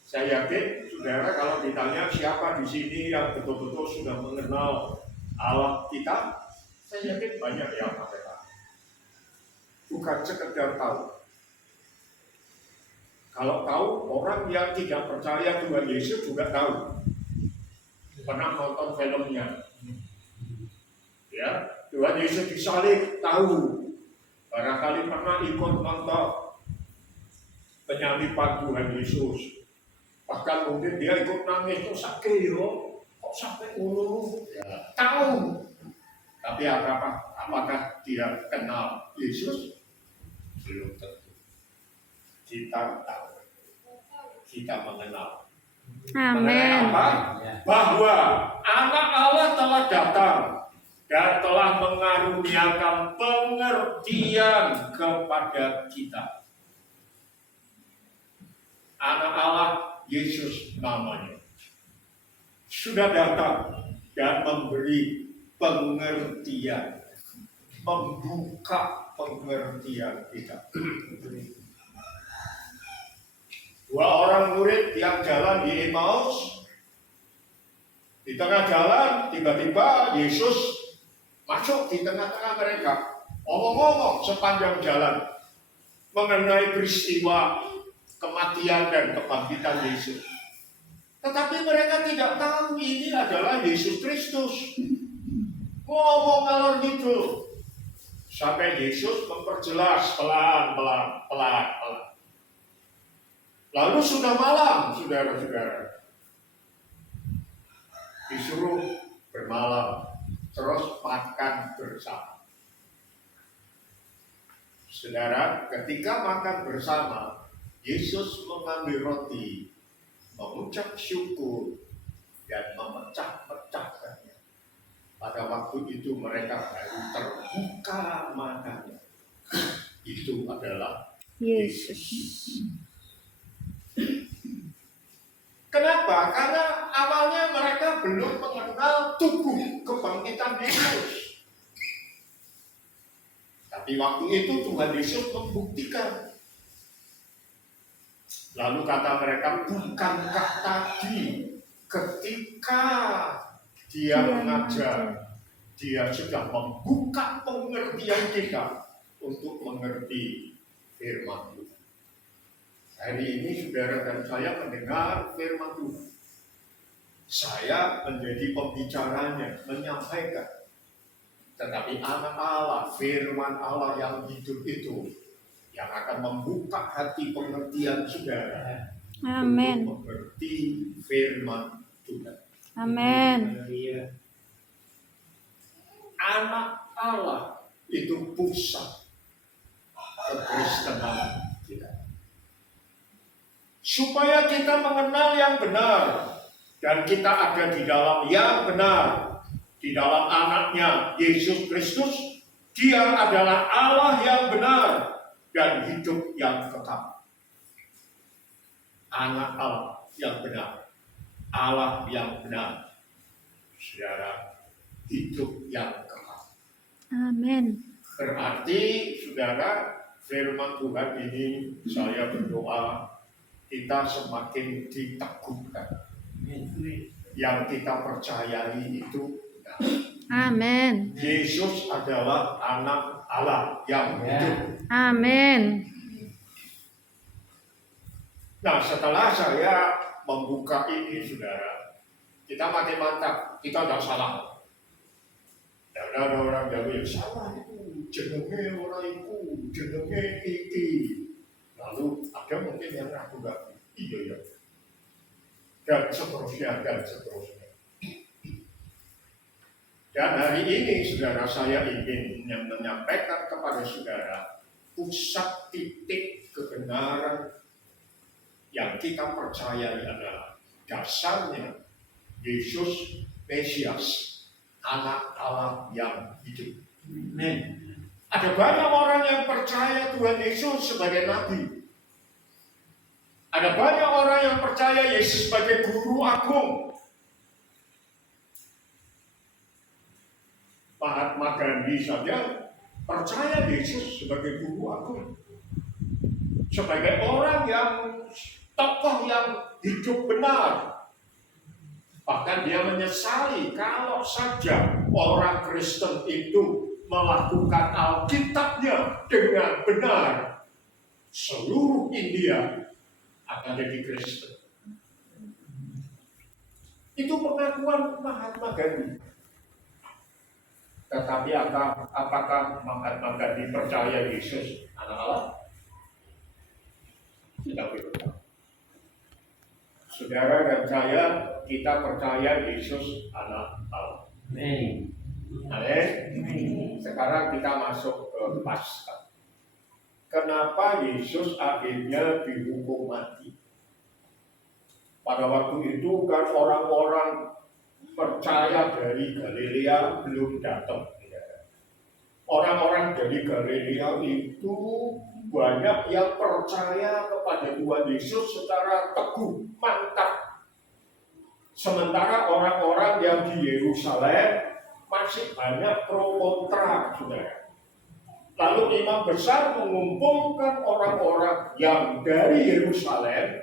Saya yakin, saudara, kalau ditanya siapa di sini yang betul-betul sudah mengenal Allah kita, saya yakin banyak yang mengatakan. Bukan sekedar tahu. Kalau tahu, orang yang tidak percaya Tuhan Yesus juga tahu. Pernah nonton filmnya. Ya, Tuhan Yesus disalib, tahu. Barangkali pernah ikut nonton penyaliban Tuhan Yesus. Bahkan mungkin dia ikut nangis, kok sakit yo, kok sampai ulu, ya, tahu. Tapi apakah dia kenal Yesus? Belum tentu. Kita tahu, kita mengenal. Mengenai Amin. apa? Bahwa Anak Allah telah datang dan telah mengaruniakan pengertian kepada kita. Anak Allah Yesus namanya sudah datang dan memberi pengertian, membuka pengertian kita. Dua orang murid yang jalan di Emmaus, di tengah jalan tiba-tiba Yesus masuk di tengah-tengah mereka, ngomong-ngomong sepanjang jalan mengenai peristiwa kematian dan kebangkitan Yesus. Tetapi mereka tidak tahu ini adalah Yesus Kristus. Ngomong ngalor gitu. Sampai Yesus memperjelas pelan-pelan. Lalu sudah malam, saudara-saudara. Disuruh bermalam, terus makan bersama. Saudara, ketika makan bersama, Yesus mengambil roti, mengucap syukur, dan memecah-pecahkannya. Pada waktu itu mereka baru terbuka matanya. Itu adalah Yesus. Kenapa? Karena awalnya mereka belum mengenal tubuh kebangkitan Yesus. Tapi waktu itu Tuhan Yesus membuktikan. Lalu kata mereka, bukankah tadi ketika dia mengajar, dia sudah membuka pengertian kita untuk mengerti firman Tuhan. Hari ini saudara dan saya mendengar firman Tuhan. Saya menjadi pembicaranya, menyampaikan. Tetapi anak Allah, firman Allah yang hidup itu, yang akan membuka hati pengertian saudara. Amin. Untuk mengerti firman Tuhan. Amin. Anak Allah itu pusat kekristenan kita. Supaya kita mengenal yang benar dan kita ada di dalam yang benar, di dalam anaknya Yesus Kristus. Dia adalah Allah yang benar dan hidup yang kekal. Anak Allah yang benar, Allah yang benar, saudara, hidup yang kekal. Amin. Berarti saudara, firman Tuhan ini saya berdoa kita semakin diteguhkan. Yang kita percayai itu benar. Amin. Yesus adalah anak Allah yang hidup. Amin. Nah, setelah saya membuka ini, saudara, kita makin mantap, kita tidak salah. Tidak ada orang Jawa yang salah itu, jenenge orang itu, jenenge iki. Lalu ada mungkin yang ragu-ragu, iya ya, dan seterusnya. Dan hari ini, saudara, saya ingin menyampaikan kepada saudara pusat titik kebenaran yang kita percayai adalah dasarnya Yesus Mesias, anak Allah yang hidup. Ada banyak orang yang percaya Tuhan Yesus sebagai nabi. Ada banyak orang yang percaya Yesus sebagai guru agung. Mahatma Gandhi saja percaya Yesus sebagai guru agung. Sebagai orang yang tokoh yang hidup benar. Bahkan dia menyesali kalau saja orang Kristen itu melakukan Alkitabnya dengan benar, seluruh India akan jadi Kristen. Itu pengakuan Mahatma Gandhi. Tetapi apakah Mahatma Gandhi percaya Yesus anak Allah? Tidak betul. saudara dan saya, kita percaya Yesus anak Allah. Amin. Amin. Sekarang kita masuk ke Paskah. Kenapa Yesus akhirnya dihukum mati? Pada waktu itu kan orang-orang percaya dari Galilea belum datang. Orang-orang dari Galilea itu banyak yang percaya kepada Tuhan Yesus secara teguh, mantap. Sementara orang-orang yang di Yerusalem masih banyak pro kontra, saudara. Lalu imam besar mengumpulkan orang-orang yang dari Yerusalem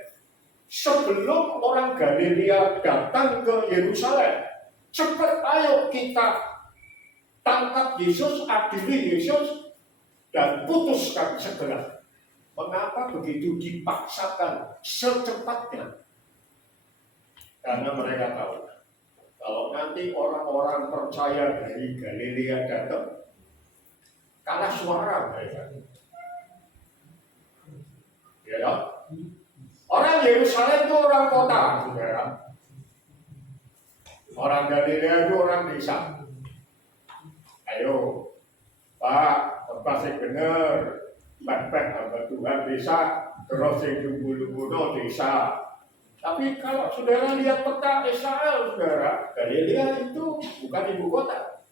sebelum orang Galilea datang ke Yerusalem. Cepat ayo kita tangkap Yesus, adili Yesus, dan putuskan segera. Mengapa begitu dipaksakan secepatnya? Karena mereka tahu, kalau nanti orang-orang percaya dari Galilea datang, kalah suara mereka. Ya, orang Yerusalem itu orang kota, saudara. Orang Galilea itu orang desa. Ayo, Pak, pasti bener. Bapak hamba Tuhan desa, terus yang jumbo-jumbo desa. Tapi kalau saudara lihat peta Israel, saudara, Galilea itu bukan ibu kota,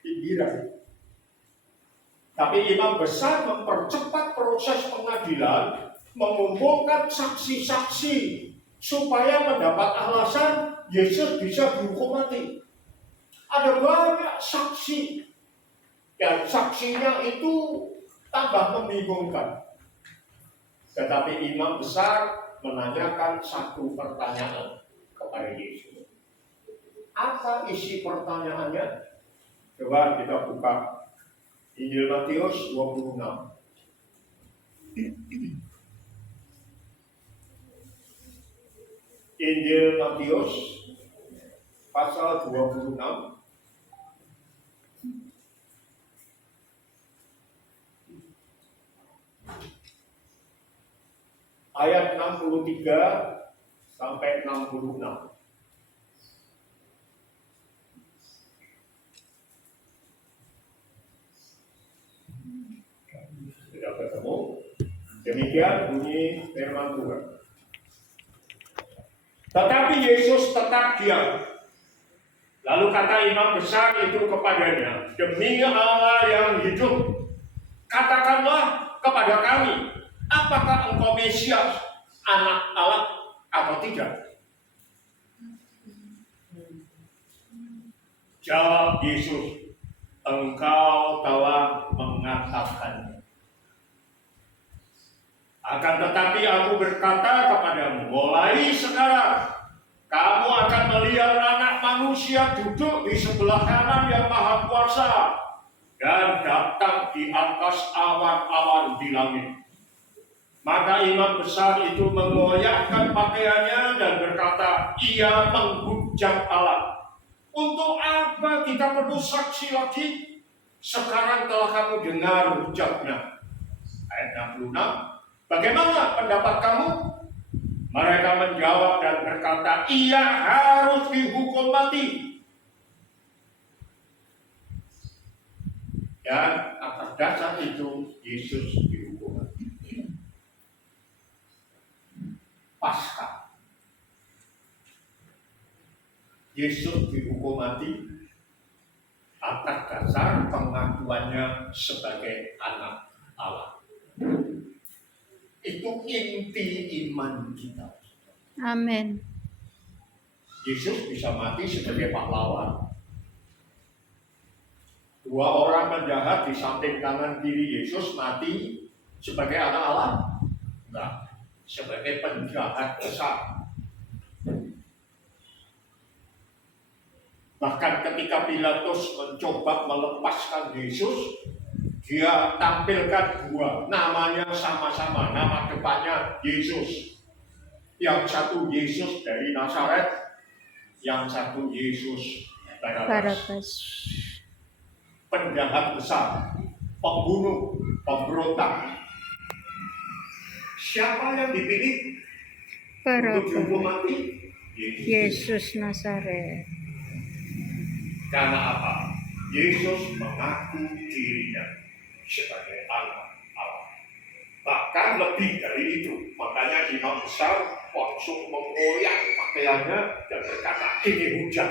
pinggiran. Tapi imam besar mempercepat proses pengadilan, mengumpulkan saksi-saksi supaya mendapat alasan Yesus bisa dihukum mati. Ada banyak saksi. Dan saksinya itu tambah membingungkan. Tetapi imam besar menanyakan satu pertanyaan kepada Yesus. Apa isi pertanyaannya? Coba kita buka Injil Matius 26. Injil Matius pasal 26. Ayat 63 sampai 66. Sudah ketemu? Demikian bunyi firman Tuhan. Tetapi Yesus tetap diam. Lalu kata imam besar itu kepadanya, demi Allah yang hidup, katakanlah kepada kami, apakah engkau Mesias, anak Allah atau tidak? Jawab Yesus, engkau telah mengatakannya. Akan tetapi aku berkata kepadamu, mulai sekarang kamu akan melihat anak manusia duduk di sebelah kanan yang maha kuasa dan datang di atas awan-awan di langit. Maka imam besar itu mengoyakkan pakaiannya dan berkata, ia menghujat Allah. Untuk apa kita perlu saksi lagi? Sekarang telah kamu dengar hujatnya. Ayat 66. Bagaimana pendapat kamu? Mereka menjawab dan berkata, ia harus dihukum mati. Dan atas dasar itu Yesus dihukum mati. Paskah. Yesus dihukum mati atas dasar pengakuannya sebagai anak Allah. Itu inti iman kita. Amin. Yesus bisa mati sebagai pahlawan. Dua orang penjahat di samping kanan kiri Yesus mati sebagai anak Allah? Enggak. Sebagai penjahat besar. Bahkan ketika Pilatus mencoba melepaskan Yesus, dia tampilkan dua, namanya sama-sama, nama depannya Yesus. Yang satu Yesus dari Nazaret, yang satu Yesus Barabas. Penjahat besar, pembunuh, pemberontak. Siapa yang dipilih? untuk dihukum Barabbas. mati? Yesus Nazaret. Karena apa? Yesus mengaku dirinya sebagai anak Allah. Bahkan lebih dari itu, makanya imam besar langsung mengoyak pakaiannya dan berkata, ini hujat.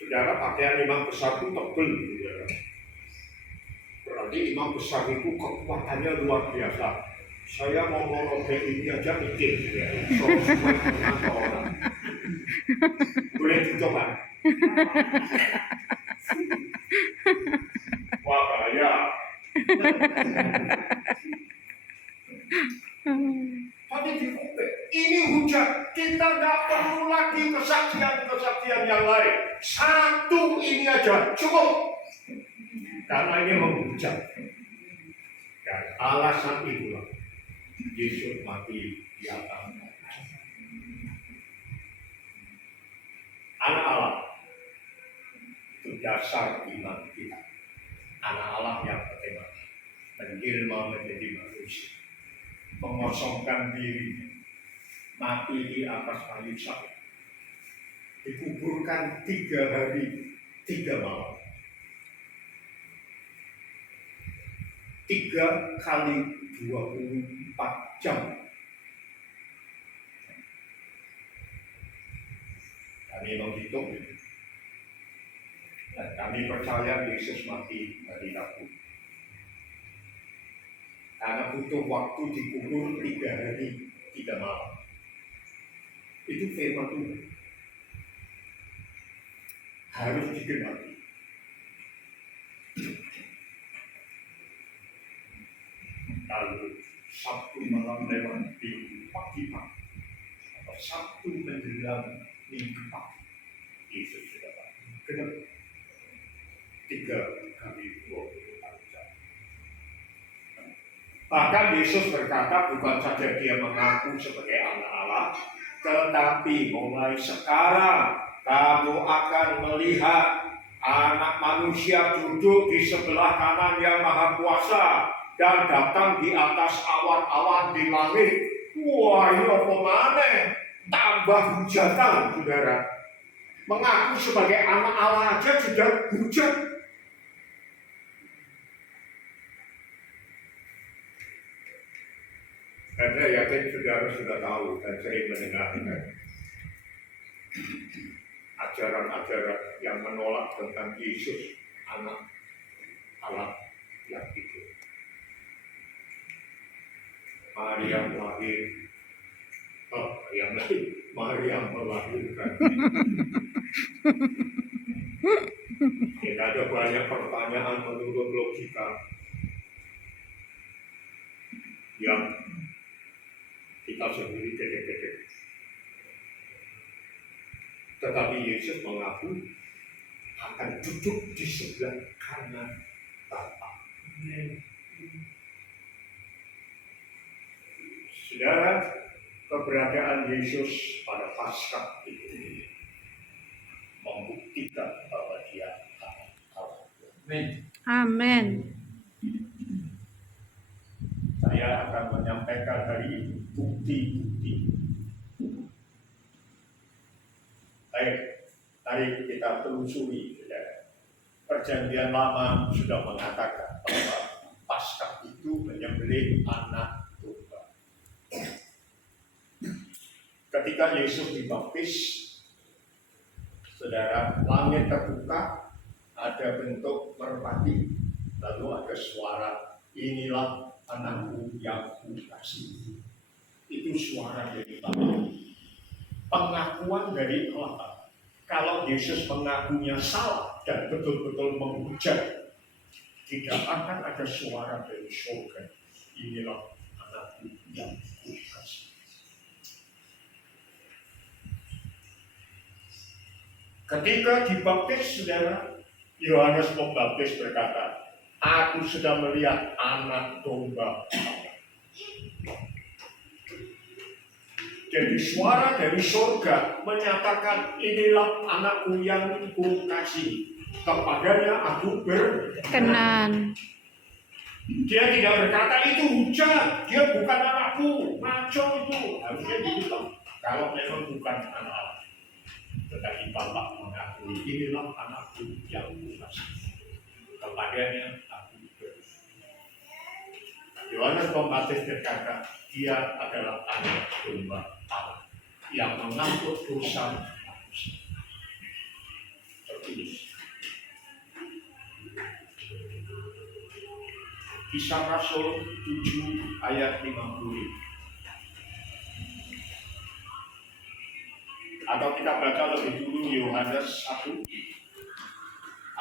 Saudara, pakaian imam besar itu tebal, saudara. Berarti imam besar itu kekuatannya luar biasa. Saya mau ngorobek ini aja mikir, ya. Orang. Boleh dicoba. Wah, bahaya. Tapi dikubek, ini hujat. Kita nggak perlu lagi kesaksian-kesaksian yang lain. Satu ini aja cukup. Karena ini menghujat. Dan alasan itulah Yesus mati di atas. Anak Allah itu dasar iman kita. Anak Allah yang pertama menjelma menjadi manusia, mengosongkan diri, mati di atas kayu salib, dikuburkan 3 hari 3 malam, 3 kali 24 jam. Kami menghitung itu. Dan kami percaya Yesus mati hari Rabu. Karena butuh waktu dikubur 3 hari 3 malam. Itu firman Tuhan. Harus digenapi. Lalu Sabtu malam lewat Minggu pagi atau Sabtu menjelang Minggu pagi, Yesus sudah genap 3 kali 24 jam. Bahkan Yesus berkata bukan saja dia mengaku sebagai anak Allah, tetapi mulai sekarang kamu akan melihat anak manusia duduk di sebelah kanan yang maha kuasa dan datang di atas awan-awan di langit. Wah, ini apa maneh? Tambah hujatan, saudara. Mengaku sebagai anak Allah aja sudah hujat. Dan saya yakin saudara sudah tahu dan sering mendengarkan ajaran-ajaran yang menolak tentang Yesus, anak Allah yang itu. Maria lahir, yang lain, Maria melahirkan. Tidak ada banyak pertanyaan menurut logika yang kita sendiri gede-gede. Tetapi Yesus mengaku akan duduk di sebelah kanan Bapa. Saudara, keberadaan Yesus pada Paskah itu membuktikan bahwa dia anak Allah. Amin. Saya akan menyampaikan hari ini bukti-bukti. Baik, mari kita telusuri, saudara. Perjanjian Lama sudah mengatakan bahwa Paskah itu menyembelih anak domba. Ketika Yesus dibaptis, saudara, langit terbuka, ada bentuk merpati, lalu ada suara, inilah anakku yang kukasihi. Itu suara dari Bapa. Pengakuan dari Allah. Kalau Yesus mengakunya salah dan betul-betul menghujat, tidak akan ada suara dari surga. Inilah anakku yang kukasihi. Ketika dibaptis, saudara, Yohanes Pembaptis berkata, aku sudah melihat anak domba Allah. Jadi suara dari surga menyatakan inilah anakku yang kukasihi, kepadanya aku berkenan. Dia tidak berkata itu hujat, dia bukan anakku, maco itu. Harusnya dibilang kalau memang bukan anak Allah. Tetapi Bapak mengakui inilah anakku yang kukasihi. Kepadanya aku berdoa. Yohanes Pembaptis berkata, dia adalah anak domba Allah yang mengampuni dosa manusia. Tertulis. Kisah Rasul 7 ayat 50. Atau kita baca lebih dulu Yohanes 1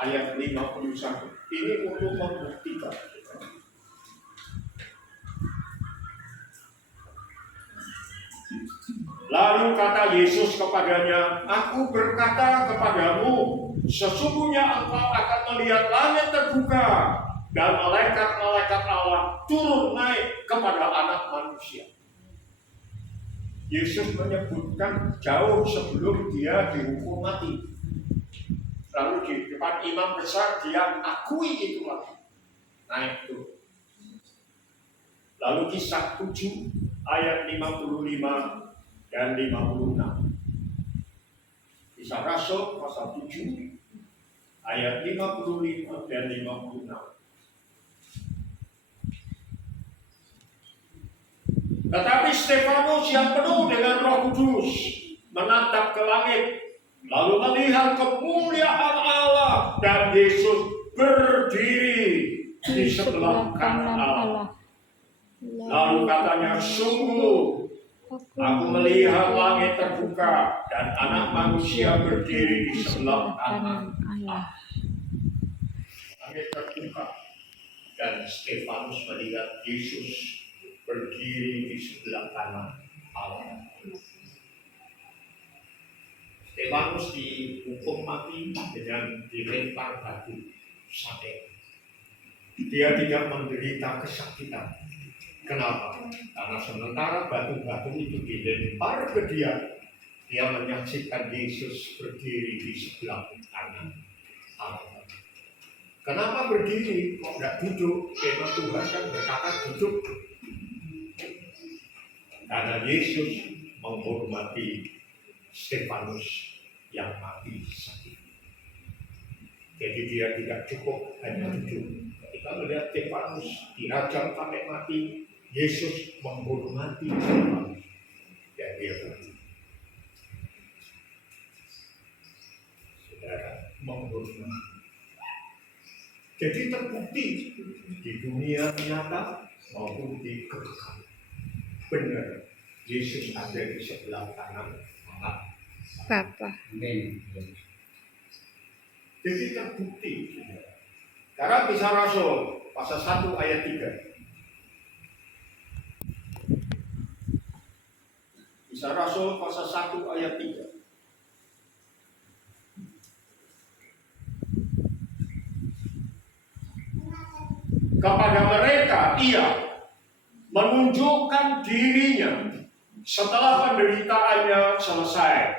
ayat 51. Ini untuk membuktikan. Lalu kata Yesus kepadanya, aku berkata kepadamu, sesungguhnya engkau akan melihat langit terbuka dan malaikat-malaikat Allah turun naik kepada anak manusia. Yesus menyebutkan jauh sebelum dia dihukum mati. Lalu di depan imam besar dia akui itu lagi. Naik turun. Lalu kisah 7 ayat 55 dan 56. Kisah Rasul pasal 7 ayat 55 dan 56. Tetapi Stefanus yang penuh dengan Roh Kudus menatap ke langit, lalu melihat kemuliaan Allah dan Yesus berdiri di sebelah kanan Allah. Lalu katanya, sungguh aku melihat langit terbuka dan anak manusia berdiri di sebelah kanan Allah. Langit terbuka dan Stefanus melihat Yesus berdiri di sebelah kanan Allah. Stefanus dihukum mati dengan dilempar batu sate. Dia tidak menderita kesakitan. Kenapa? Karena sementara batu-batu itu dilempar ke dia, dia menyaksikan Yesus berdiri di sebelah kanan Allah. Kenapa berdiri? Kok tidak duduk? Firman Tuhan kan berkata duduk. Karena Yesus menghormati Stefanus yang mati sakit. Jadi dia tidak cukup hanya duduk. Ketika melihat Stefanus dirajam sampai mati, Yesus menghormati Stefanus dan dia berdiri. Saudara, menghormati. Jadi terbukti di dunia nyata maupun di kekal. Benar, Yesus ada di sebelah kanan Allah. Bapa. Amin. Jadi terbukti. Karena Kisah Rasul pasal 1 ayat 3. Kisah Rasul pasal 1 ayat 3. Kepada mereka ia menunjukkan dirinya setelah penderitaannya selesai,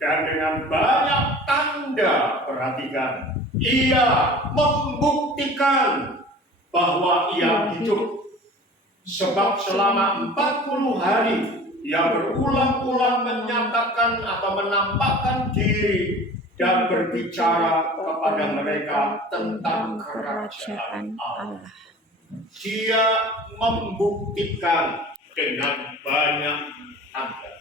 dan dengan banyak tanda, perhatikan, ia membuktikan bahwa ia hidup. Sebab selama 40 hari ia berulang-ulang menyatakan atau menampakkan diri dan berbicara kepada mereka tentang kerajaan Allah. Dia membuktikan dengan banyak tanda.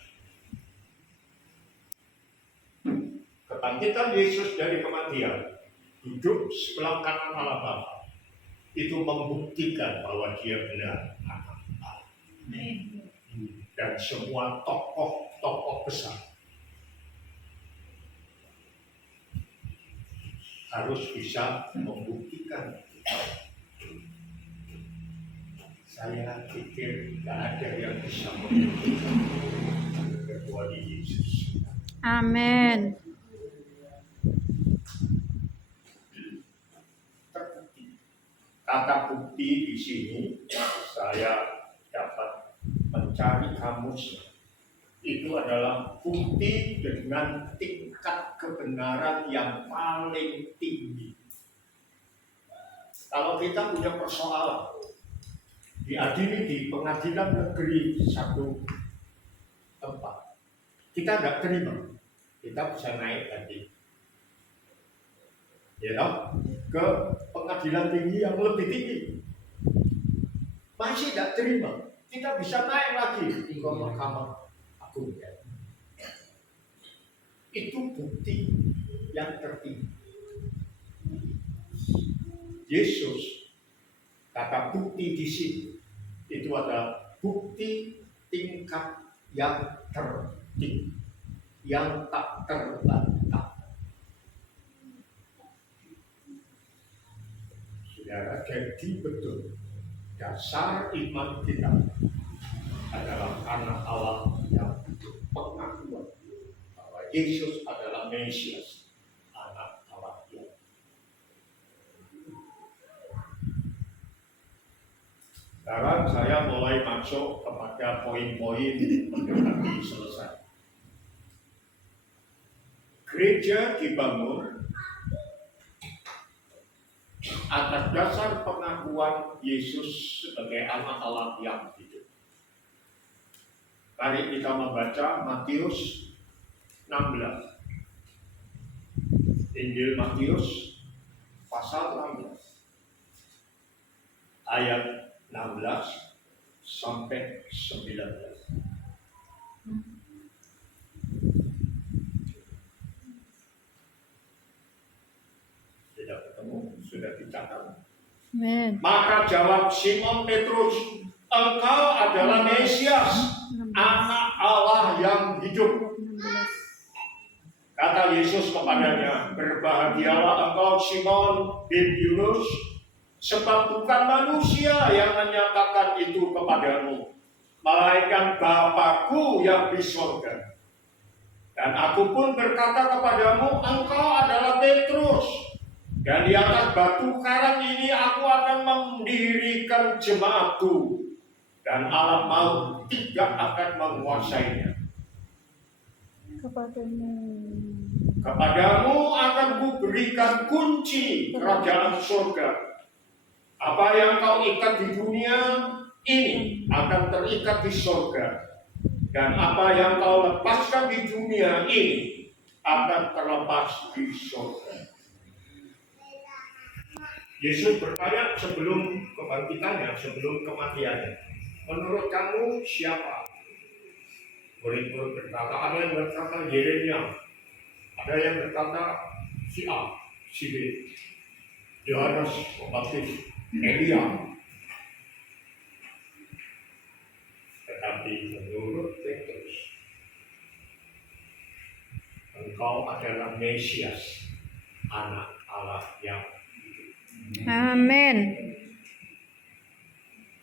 Kebangkitan Yesus dari kematian, duduk sebelah kanan Allah Bapa, itu membuktikan bahwa dia benar anak Allah. Dan semua tokoh-tokoh besar harus bisa membuktikan. Saya pikir tidak ada yang bisa membuktikan kecuali Yesus. Amin. Kata bukti di sini saya dapat mencari kamus. Itu adalah bukti dengan tingkat kebenaran yang paling tinggi. Kalau kita punya persoalan, diadili di pengadilan negeri satu tempat, kita nggak terima, kita bisa naik lagi, ya toh, ke pengadilan tinggi yang lebih tinggi. Masih tidak terima, kita bisa naik lagi ke Mahkamah Agung. Itu bukti yang tertinggi. Yesus, kata bukti di sini itu adalah bukti tingkat yang tertinggi, yang tak terbantah. Saudara, jadi betul dasar iman kita adalah anak Allah yang pengakuan bahwa Yesus adalah Mesias, anak Allah yang. Sekarang saya mulai masuk kepada poin-poin mendekati selesai. Gereja dibangun atas dasar pengakuan Yesus sebagai anak Allah yang hidup. Mari kita membaca Matius 16. Injil Matius pasal 16 ayat 16 sampai 19. Sudah ketemu, sudah dicatat. Amin. Maka jawab Simon Petrus, engkau adalah Mesias, anak Allah yang hidup. 16. Kata Yesus kepadanya, berbahagialah engkau Simon bin Yunus, sebab bukan manusia yang menyatakan itu kepadamu, melainkan Bapa-Ku yang di surga. Dan aku pun berkata kepadamu, engkau adalah Petrus, dan di atas batu karang ini aku akan mendirikan jemaatku, dan alam maut tidak akan menguasainya. Kepadamu akan kuberikan kunci kerajaan surga. Apa yang kau ikat di dunia ini akan terikat di surga, dan apa yang kau lepaskan di dunia ini akan terlepas di surga. Yesus bertanya sebelum kebangkitannya, sebelum kematiannya, menurut kamu siapa? Murid-murid berkata, ada yang berkata Yeremia, ada yang berkata si A, si B, Yohanes Pembaptis, Elia. Tetapi menurut Petrus, engkau adalah Mesias, anak Allah yang hidup. Amin.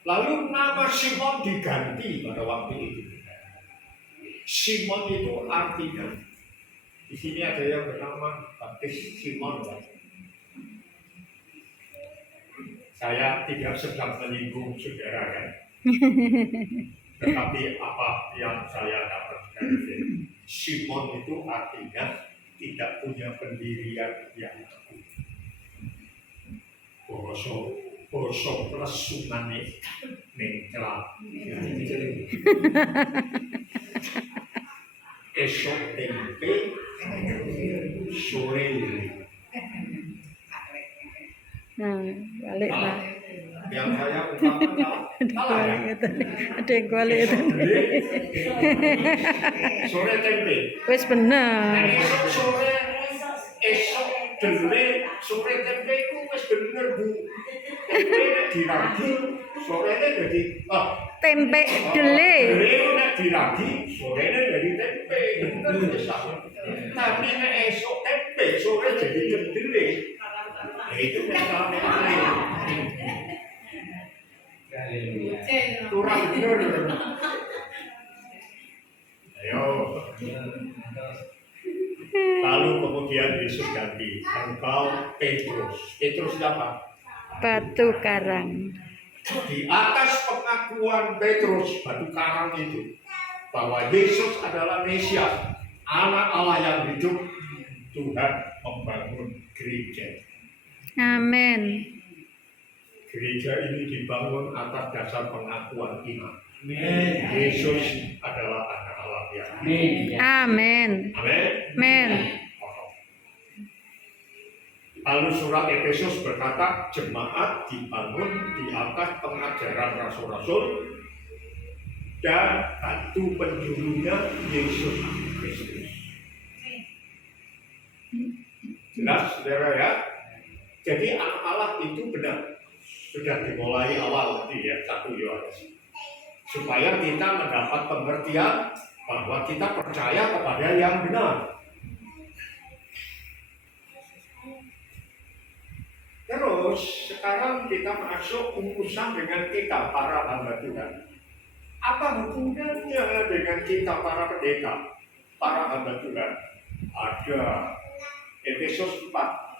Lalu nama Simon diganti pada waktu itu. Simon itu artinya, di sini ada yang bernama Baptis Simon. Saya tidak sedang menyinggung saudara kan. Tetapi apa yang saya dapatkan dari Simon itu artinya tidak punya pendirian yang teguh. Bosok lesungane nengkla. Esok tempe, sore uli. Balik lah. Yang saya ungkapkan salah ya. Ada yang balik itu. Sore tempe. Wes bener. Esok sore, esok dele, sore tempe itu wis bener Bu. Tempe nek diragi, sorene jadi Tempe dele. dele nek diragi, sorene jadi tempe. Bener wis sama. Tapi nek esok tempe, sore jadi kedele. Itu masalah kurang bener. Ayo. Lalu kemudian Yesus ganti, engkau Petrus. Petrus siapa? Batu karang. Di atas pengakuan Petrus, batu karang itu, bahwa Yesus adalah Mesias, anak Allah yang hidup, Tuhan membangun gereja. Amin. Gereja ini dibangun atas dasar pengakuan iman. Amin. Yesus adalah anak Allah yang Amin. Amin. Amin. Amin. Lalu surat Efesus berkata jemaat dibangun di atas pengajaran rasul-rasul dan batu penjurunya Yesus Kristus. Jelas, saudara ya? Jadi anak Allah itu benar. Sudah dimulai awal tadi ya, 1 Yohanes. Supaya kita mendapat pengertian bahwa kita percaya kepada yang benar. Terus sekarang kita masuk urusan dengan kita para hamba Tuhan. Apa hubungannya dengan kita para pendeta, para hamba Tuhan? Ada Efesus 4.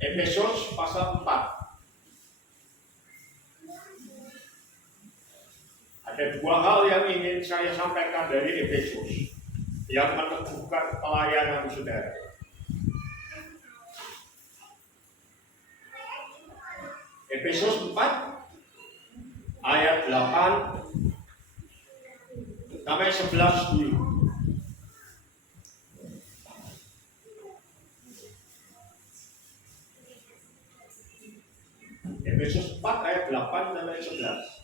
Efesus pasal 4. Ada 2 hal yang ingin saya sampaikan dari Efesus yang meneguhkan pelayanan saudara. Efesus 4 ayat 8 sampai 11 dulu. Efesus 4 ayat 8 sampai 11.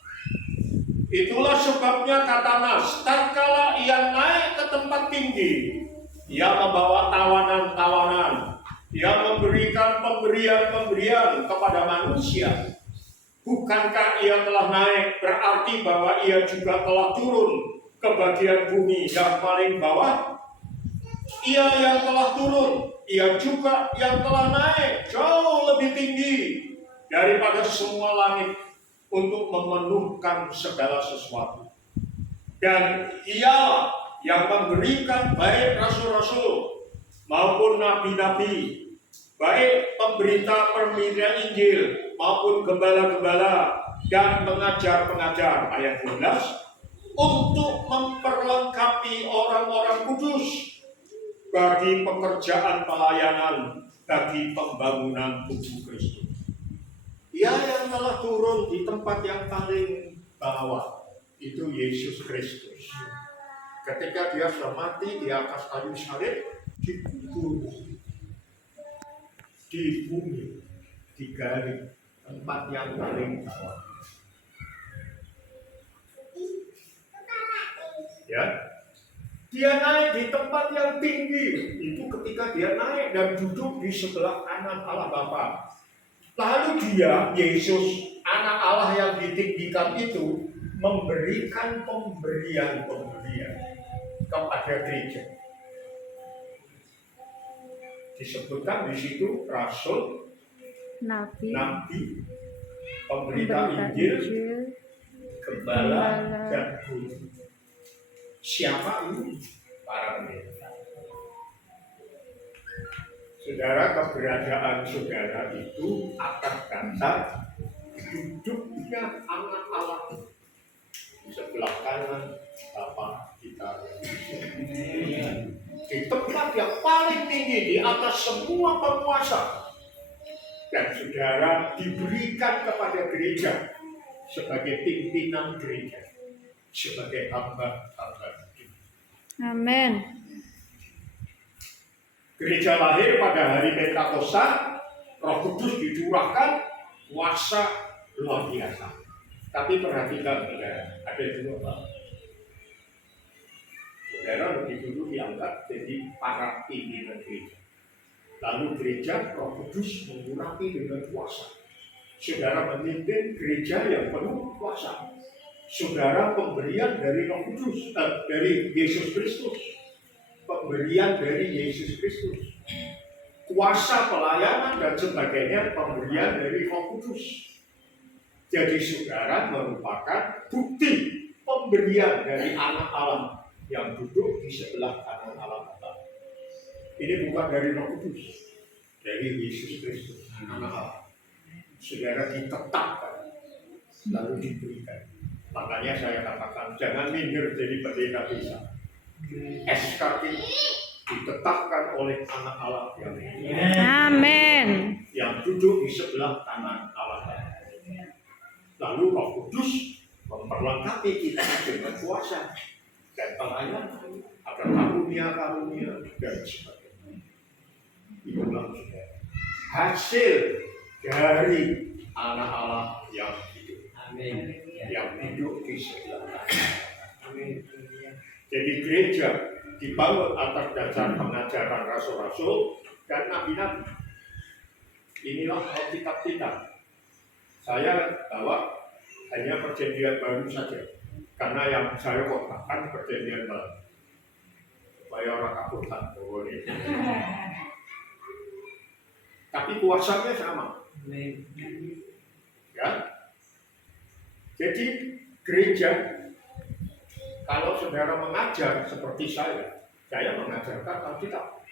Itulah sebabnya kata Nas, tatkala ia naik ke tempat tinggi, ia membawa tawanan-tawanan, ia memberikan pemberian-pemberian kepada manusia. Bukankah ia telah naik, berarti bahwa ia juga telah turun ke bagian bumi yang paling bawah? Ia yang telah turun, ia juga yang telah naik jauh lebih tinggi daripada semua langit untuk memenuhkan segala sesuatu. Dan ia yang memberikan baik rasul-rasul maupun nabi-nabi, baik pemberita-pemberita Injil maupun gembala-gembala dan pengajar-pengajar, ayat 12, untuk memperlengkapi orang-orang kudus bagi pekerjaan pelayanan bagi pembangunan tubuh Kristus. Ia yang telah turun di tempat yang paling bawah itu Yesus Kristus. Ketika dia sudah mati di atas kayu salib, dikubur di bumi, digali tempat yang paling bawah. Ya, dia naik di tempat yang tinggi. Itu ketika dia naik dan duduk di sebelah kanan Allah Bapa. Lalu dia, Yesus, anak Allah yang ditinggikan itu, memberikan pemberian-pemberian kepada gereja. Disebutkan di situ rasul, Nabi, pemberita Injil, gembala, dan guru. Siapa ini? Para pendeta. Saudara, keberadaan saudara itu atas dasar duduknya anak Allah di sebelah kanan Bapa kita. Di tempat yang paling tinggi di atas semua penguasa. Dan saudara diberikan kepada gereja sebagai pimpinan gereja, sebagai hamba-hamba. Amin. Gereja lahir pada hari Pentakosta, Roh Kudus dicurahkan, kuasa luar biasa. Tapi perhatikan, saudara, ada 2 hal. Saudara lebih dulu diangkat jadi para pimpinan gereja. Lalu gereja Roh Kudus mengurapi dengan kuasa. Saudara memimpin gereja yang penuh kuasa. Saudara pemberian dari Roh Kudus, dari Yesus Kristus. Pemberian dari Yesus Kristus, kuasa pelayanan dan sebagainya, pemberian dari Roh Kudus. Jadi saudara merupakan bukti pemberian dari anak Allah yang duduk di sebelah kanan Allah Bapa. Ini bukan dari Roh Kudus, dari Yesus Kristus, anak Allah. Saudara ditetapkan, lalu diberikan. Makanya saya katakan jangan minder jadi pendeta desa. SKT ditetapkan oleh anak Allah yang hidup, Amin. yang duduk di sebelah kanan Allah. Lalu Roh Kudus memperlengkapi kita dengan kuasa dan pelayanan, ada karunia-karunia dan sebagainya. Itulah hasil dari anak Allah yang hidup, yang duduk di sebelah kanan. Jadi gereja dibangun atas dasar pengajaran rasul-rasul dan nabi-nabi. Inilah Alkitab kita. Saya bawa hanya perjanjian baru saja, karena yang saya kotakan perjanjian baru. Supaya orang kabutan boleh. Tapi kuasanya sama. Ya. Jadi gereja, kalau saudara mengajar seperti saya mengajarkan Alkitab.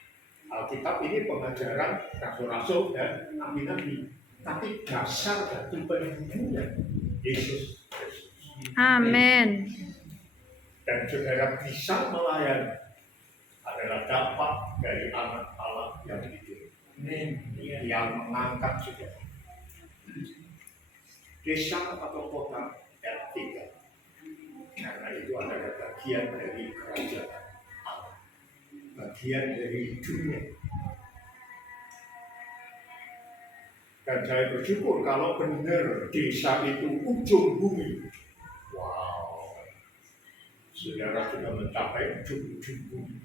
Alkitab ini pengajaran rasul-rasul dan nabi-nabi. Tapi dasar dari penghubungan Yesus Kristus. Amin. Dan saudara bisa melayani adalah dampak dari anak Allah yang hidup, yang mengangkat saudara. Desa atau kota yang tinggal, karena itu adalah bagian dari kerajaan Allah, bagian dari dunia. Dan saya bersyukur kalau benar desa itu ujung bumi. Wow, saudara sudah mencapai ujung bumi.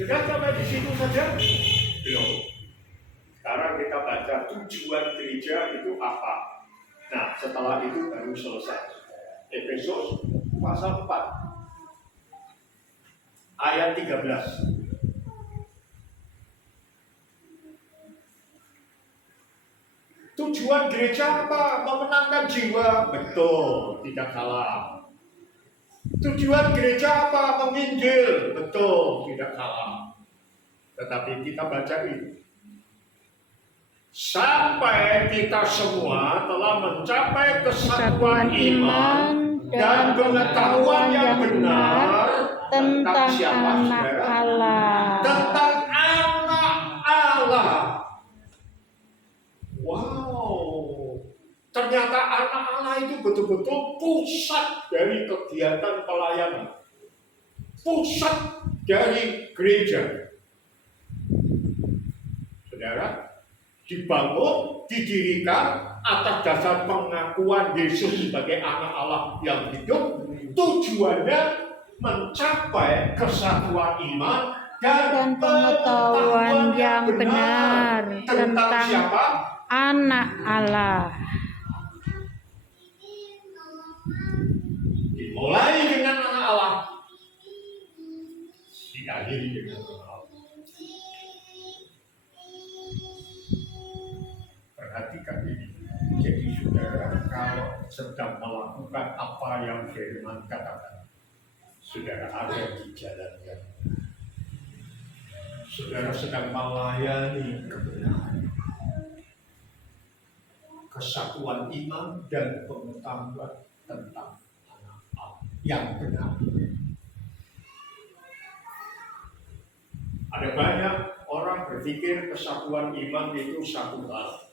Sudah sampai di situ saja? Belum. Sekarang kita baca tujuan gereja itu apa. Nah, setelah itu baru selesai. Efesus pasal 4. Ayat 13. Tujuan gereja apa? Memenangkan jiwa. Betul, tidak salah. Tujuan gereja apa? Menginjil. Betul, tidak salah. Tetapi kita baca ini. Sampai kita semua telah mencapai kesatuan iman dan pengetahuan yang benar tentang siapa, anak saudara? Allah. Tentang anak Allah. Wow, ternyata anak Allah itu betul-betul pusat dari kegiatan pelayanan, pusat dari gereja. Saudara, dibangun, didirikan atas dasar pengakuan Yesus sebagai anak Allah yang hidup. Tujuannya mencapai kesatuan iman dan pengetahuan yang benar tentang siapa? Anak Allah. Dimulai dengan anak Allah, diakhiri dengan anak Allah. Perhatikan ini. Jadi saudara, kalau sedang melakukan apa yang firman katakan, saudara ada di jalan yang saudara sedang melayani kebenaran, kesatuan iman dan pengetahuan tentang anak Allah yang benar. Ada banyak orang berpikir kesatuan iman itu satu hal.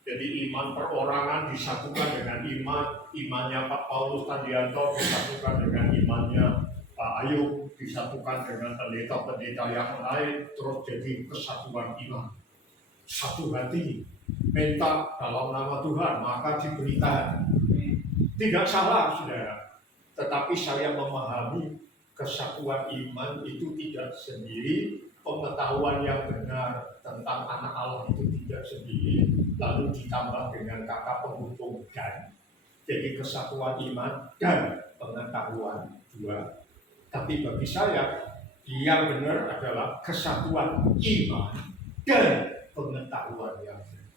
Jadi iman perorangan disatukan dengan imannya Pak Paulus Tandianto disatukan dengan imannya Pak Ayub, disatukan dengan pendeta-pendeta yang lain, terus jadi kesatuan iman. Satu hati, minta dalam nama Tuhan, maka diberikan. Tidak salah, saudara. Tetapi saya memahami kesatuan iman itu tidak sendiri, pengetahuan yang benar tentang anak Allah itu tidak sendiri, lalu ditambah dengan kata penghubung dan. Jadi kesatuan iman dan pengetahuan dua. Tapi bagi saya, yang benar adalah kesatuan iman dan pengetahuan yang benar.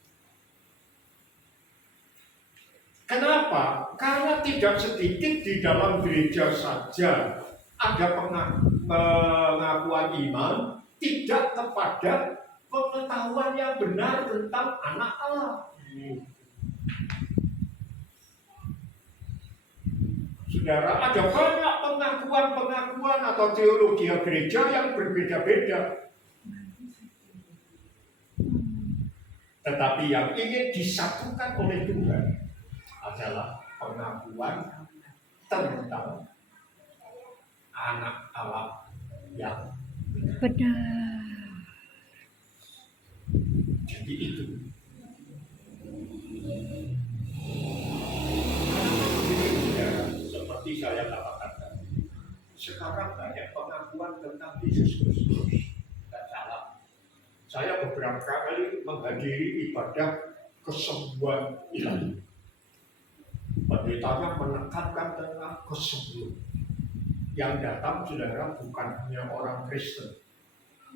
Kenapa? Karena tidak sedikit di dalam gereja saja ada pengakuan iman tidak kepada pengetahuan yang benar tentang anak Allah. Saudara, ada banyak pengakuan-pengakuan atau teologi gereja yang berbeda-beda. Tetapi yang ingin disatukan oleh Tuhan adalah pengakuan tentang anak Allah yang Benar. jadi itu. Seperti saya katakan tadi, sekarang banyak pengakuan tentang Yesus Kristus. Tidak salah. Saya beberapa kali menghadiri ibadah kesembuhan ilahi. Pendetanya menekankan tentang kesembuhan. Yang datang, saudara, bukan hanya orang Kristen.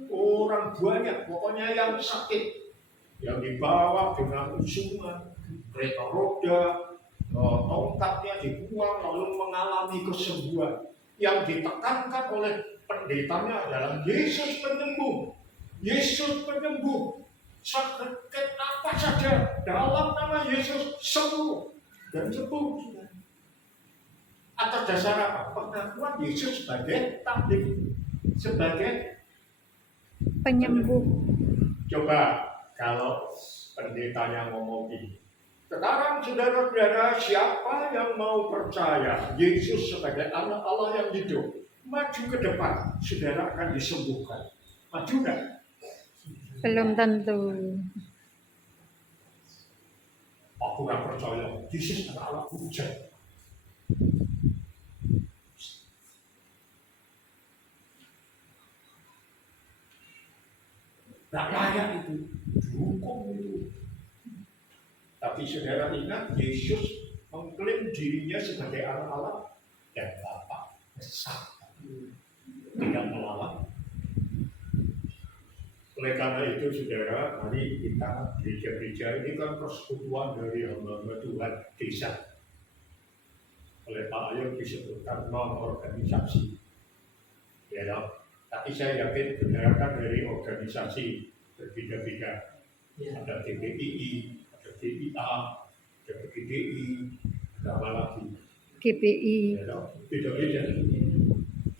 Orang banyak, pokoknya yang sakit, yang dibawa dengan usungan, kereta roda, tongkatnya dibuang lalu mengalami kesembuhan. Yang ditekankan oleh pendetanya adalah Yesus penyembuh. Yesus penyembuh. Sakit apa saja dalam nama Yesus sembuh dan sembuh. Atas dasar apa? Pengakuan Yesus sebagai tabib, sebagai Penyembuh. Coba kalau pendetanya ngomong ini. Sekarang saudara-saudara, siapa yang mau percaya Yesus sebagai anak Allah yang hidup, maju ke depan, saudara akan disembuhkan. Maju kan? Belum tentu. Aku nggak percaya Yesus anak Allah hujan. Nggak layak itu, dihukum itu. Tapi saudara ingat, Yesus mengklaim dirinya sebagai anak Allah dan Bapa besar, tidak melawan. Oleh karena itu, saudara, mari kita gereja-gereja ini kan persekutuan dari hamba-hamba Tuhan desa. Oleh Pak Ayub disebutkan non-organisasi. Ya, tapi saya yakin benar kan dari organisasi berbeda-beda. Ada TPII, ada TIA, ada PGDI, ada apa lagi? GPI, Ya, beda-beda.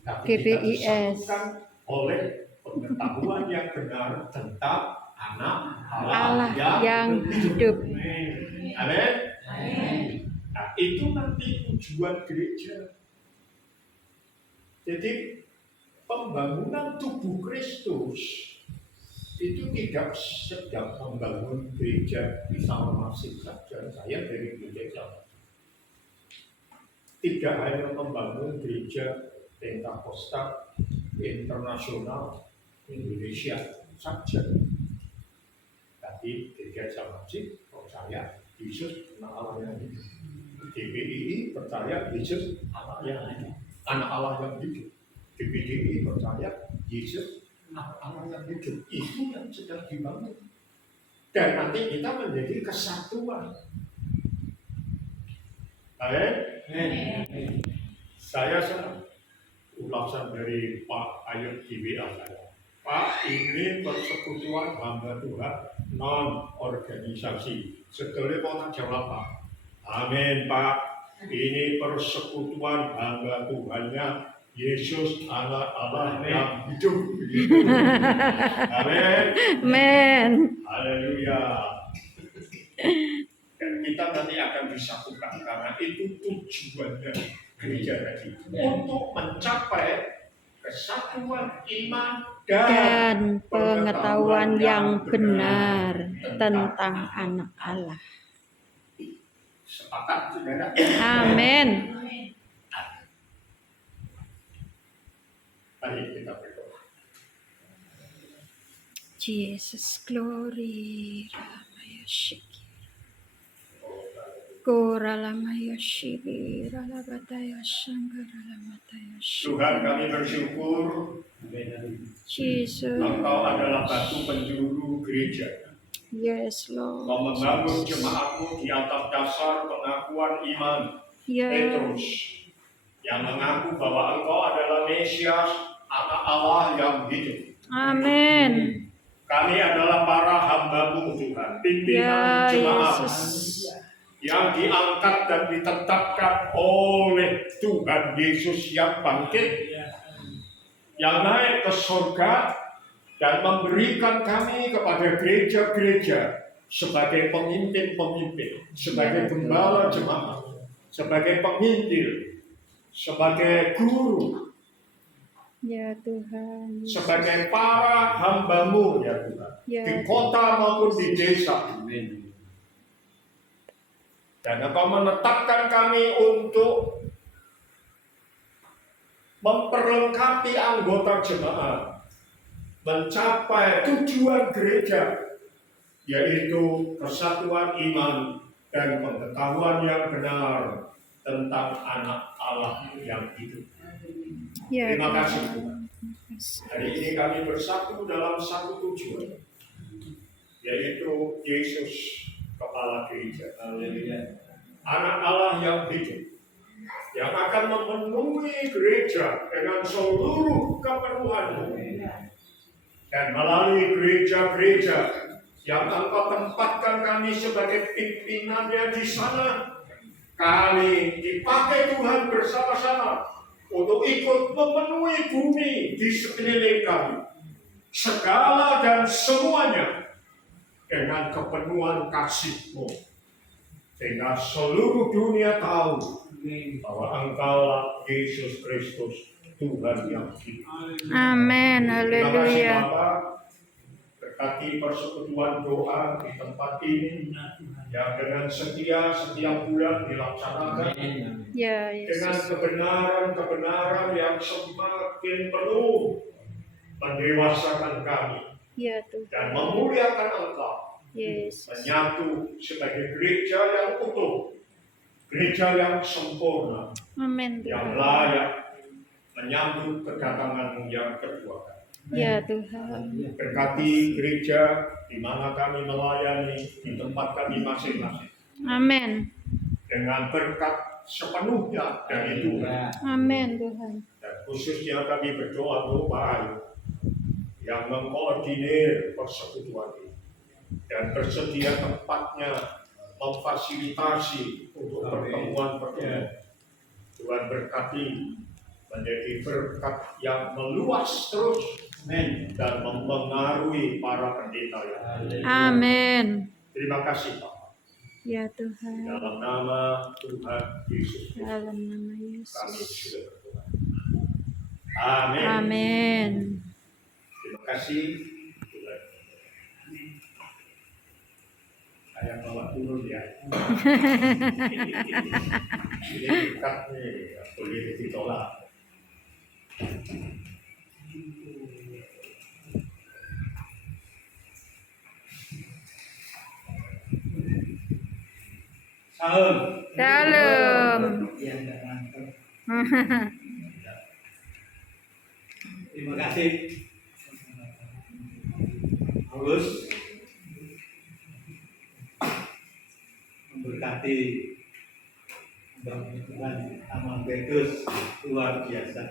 Tapi kita GPIS. disatukan oleh pengetahuan yang benar tentang anak Allah yang hidup. Amin. Nah, itu nanti tujuan gereja. Jadi pembangunan tubuh Kristus itu tidak sedang membangun gereja di masing saja. Saya dari gereja Jawa. Tidak hanya membangun gereja Pentakosta internasional Indonesia saja, tapi gereja Jawa percaya Yesus anak Allah yang hidup. GPII percaya Yesus anak yang hidup, anak Allah yang hidup. GPDI percaya Yesus anak Allah yang hidup. Itu yang sedang dibangun. Dan nanti kita menjadi kesatuan. Amin. Saya senang ulasan dari Pak Ayub di WA saya. Pak, ini persekutuan hamba Tuhan non organisasi. Sekali mau jawab Pak. Amin Pak. Ini persekutuan hamba Tuhannya Yesus anak Allah yang hidup. Amin. Amen. Haleluya. Dan kita nanti akan disatukan karena itu tujuannya gereja tadi untuk mencapai kesatuan iman Dan pengetahuan yang benar tentang anak Allah. Sepakat, saudara? Amin. Mari kita berdoa. Jesus, glory. Ramaya Shiki. Gora lamaya Shiri. Ralabataya Shanggara Lamataya Shiri. Tuhan, kami bersyukur Jesus. Engkau adalah batu penjuru gereja. Yes, Lord. Kau membangun jemaatmu di atas dasar pengakuan iman Yes. Petrus yang mengaku bahwa engkau adalah Mesias, anak Allah yang hidup. Amin. Kami adalah para hamba-Mu Tuhan, pimpinan Ya jemaat. Yesus. yang diangkat dan ditetapkan oleh Tuhan Yesus yang bangkit, yang naik ke surga dan memberikan kami kepada gereja-gereja sebagai pemimpin-pemimpin, sebagai gembala jemaat, sebagai penginjil, sebagai guru, Ya Tuhan. sebagai para hamba-Mu ya Tuhan, Ya di kota maupun di desa. Dan Engkau menetapkan kami untuk memperlengkapi anggota jemaat mencapai tujuan gereja, yaitu kesatuan iman dan pengetahuan yang benar tentang anak Allah yang hidup. Ya Terima kasih Tuhan. Tuhan. Hari ini kami bersatu dalam satu tujuan, yaitu Yesus Kepala Gereja. Anak Allah yang hidup, yang akan memenuhi gereja dengan seluruh keperluan-Mu. Dan melalui gereja-gereja yang Engkau tempatkan kami sebagai pimpinannya di sana, kami dipakai Tuhan bersama-sama untuk ikut memenuhi bumi di sekeliling kami, segala dan semuanya dengan kepenuhan kasih-Mu, sehingga seluruh dunia tahu bahwa Engkaulah Yesus Kristus, Tuhan yang hidup. Amin. Terima kasih Haleluya. Bapak, berkati persekutuan doa di tempat ini yang dengan setia setiap bulan dilaksanakan Ya dengan Yesus. kebenaran-kebenaran yang semakin penuh mendewasakan kami Ya dan Tuhan. memuliakan Engkau, Yesus. menyatu sebagai gereja yang utuh, gereja yang sempurna, Amin yang Tuhan. layak menyambut kedatangan-Mu yang kedua. Ya Tuhan. Berkati gereja di mana kami melayani di tempat kami masing-masing Amin. dengan berkat sepenuhnya dari Tuhan. Amin Tuhan. Dan khususnya kami berdoa untuk Pak Ayu yang mengkoordinir persekutuan ini dan bersedia tempatnya memfasilitasi untuk pertemuan-pertemuan. Tuhan berkati menjadi berkat yang meluas terus dan mempengaruhi para pendeta yang ada. Amin. Terima kasih Pak. Ya Tuhan. Dalam nama Tuhan Yesus Kristus Dalam nama kami Yesus. sudah berdoa. Amin. Amin. Terima kasih. Tuhan. Saya bawa turun ya. Ini dekat nih, boleh ditolak. Salam. Dalam. Ya, enggak nganter. Terima kasih. Paulus memberkati Tuhan amal Petrus luar biasa.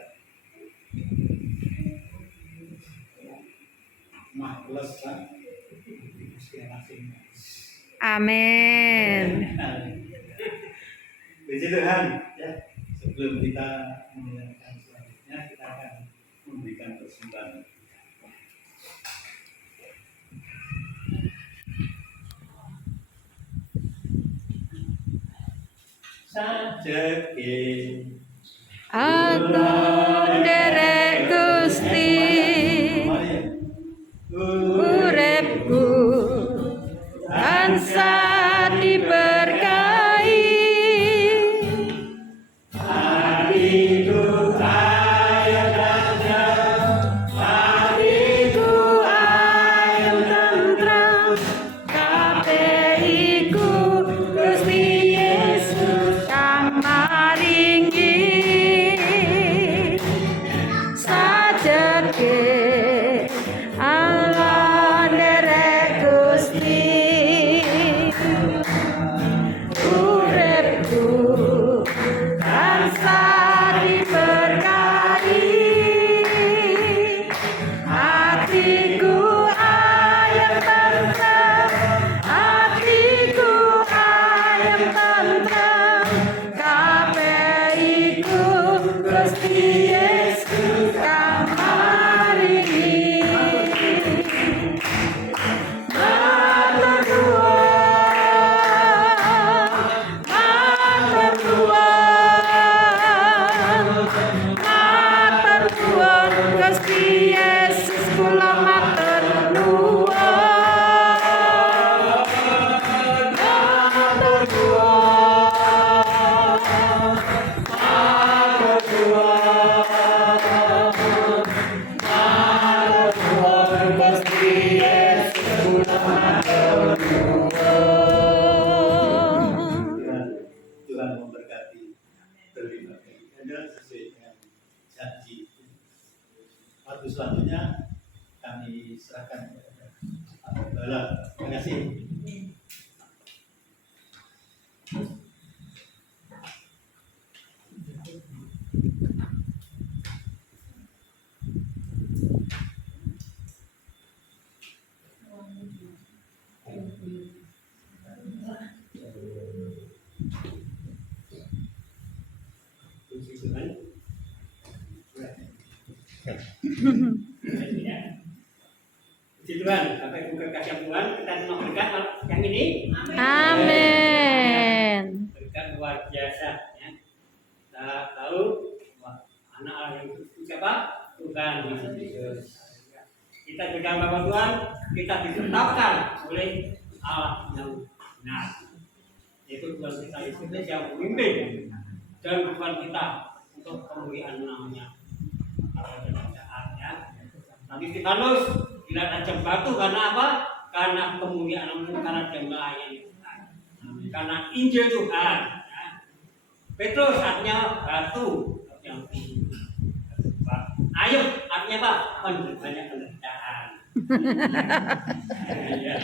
Plus kan, masing-masing. Amin. Puji Tuhan, ya. Sebelum kita mendengarkan selanjutnya, kita akan memberikan persembahan. Sajake Agung derek Gusti uripku tansah diberkahi. Hatiku ayem tentram, kabeh iku Gusti Yesus kang maringi. Gusti Yesus kamaringi matur nuwun Gusti Yesus kula matur nuwun Tuhan memberkati terlibat Anda sesuai dengan janji. Waktu selanjutnya kami serahkan kepada Pak Gembala. Terima kasih. Puji Tuhan. Puji Tuhan, Bapak Ibu kekasih Tuhan, kita terima berkat yang ini. amin Berkat luar biasa. Ya. Kita tahu bahwa anak Allah yang itu siapa? Tuhan Yesus. Kita juga Bapak Tuhan, kita ditetapkan oleh Allah yang benar. Yaitu Tuhan kita Yesus yang memimpin dan bukan kita untuk kemuliaan namanya. Ya. Nabi Stefanus tidak tajam batu karena apa? Karena kemuliaan karena dia melayani Tuhan. Karena Injil Tuhan. Ya. Petrus artinya batu yang tinggi. Ayub artinya apa? Banyak penderitaan. Ya.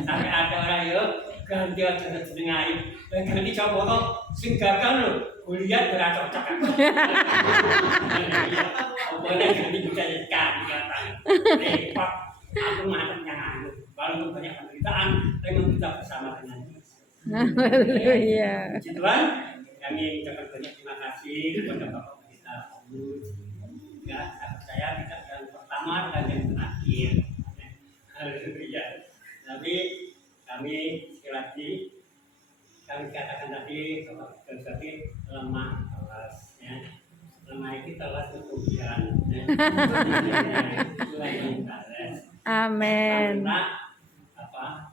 Sampai ada orang yuk ganti jeneng Ayub. Ganti coba kok sing gagal lho. Kuliah beracok-cok. Boleh ganti budaya ikan repot. Aku mantap yang Ayub. Walaupun banyak penderitaan, memang kita bersama dengan Yesus. haleluya Puji Tuhan, kami ucapkan banyak terima kasih kepada Bapak kita. Ya, saya percaya tidak yang pertama dan yang terakhir. Haleluya. Tapi kami sekali lagi kami katakan tadi bahwa tadi lemah telas, ya. Lemah itu telas kemudian. Tuhan yang balas. amin Apa?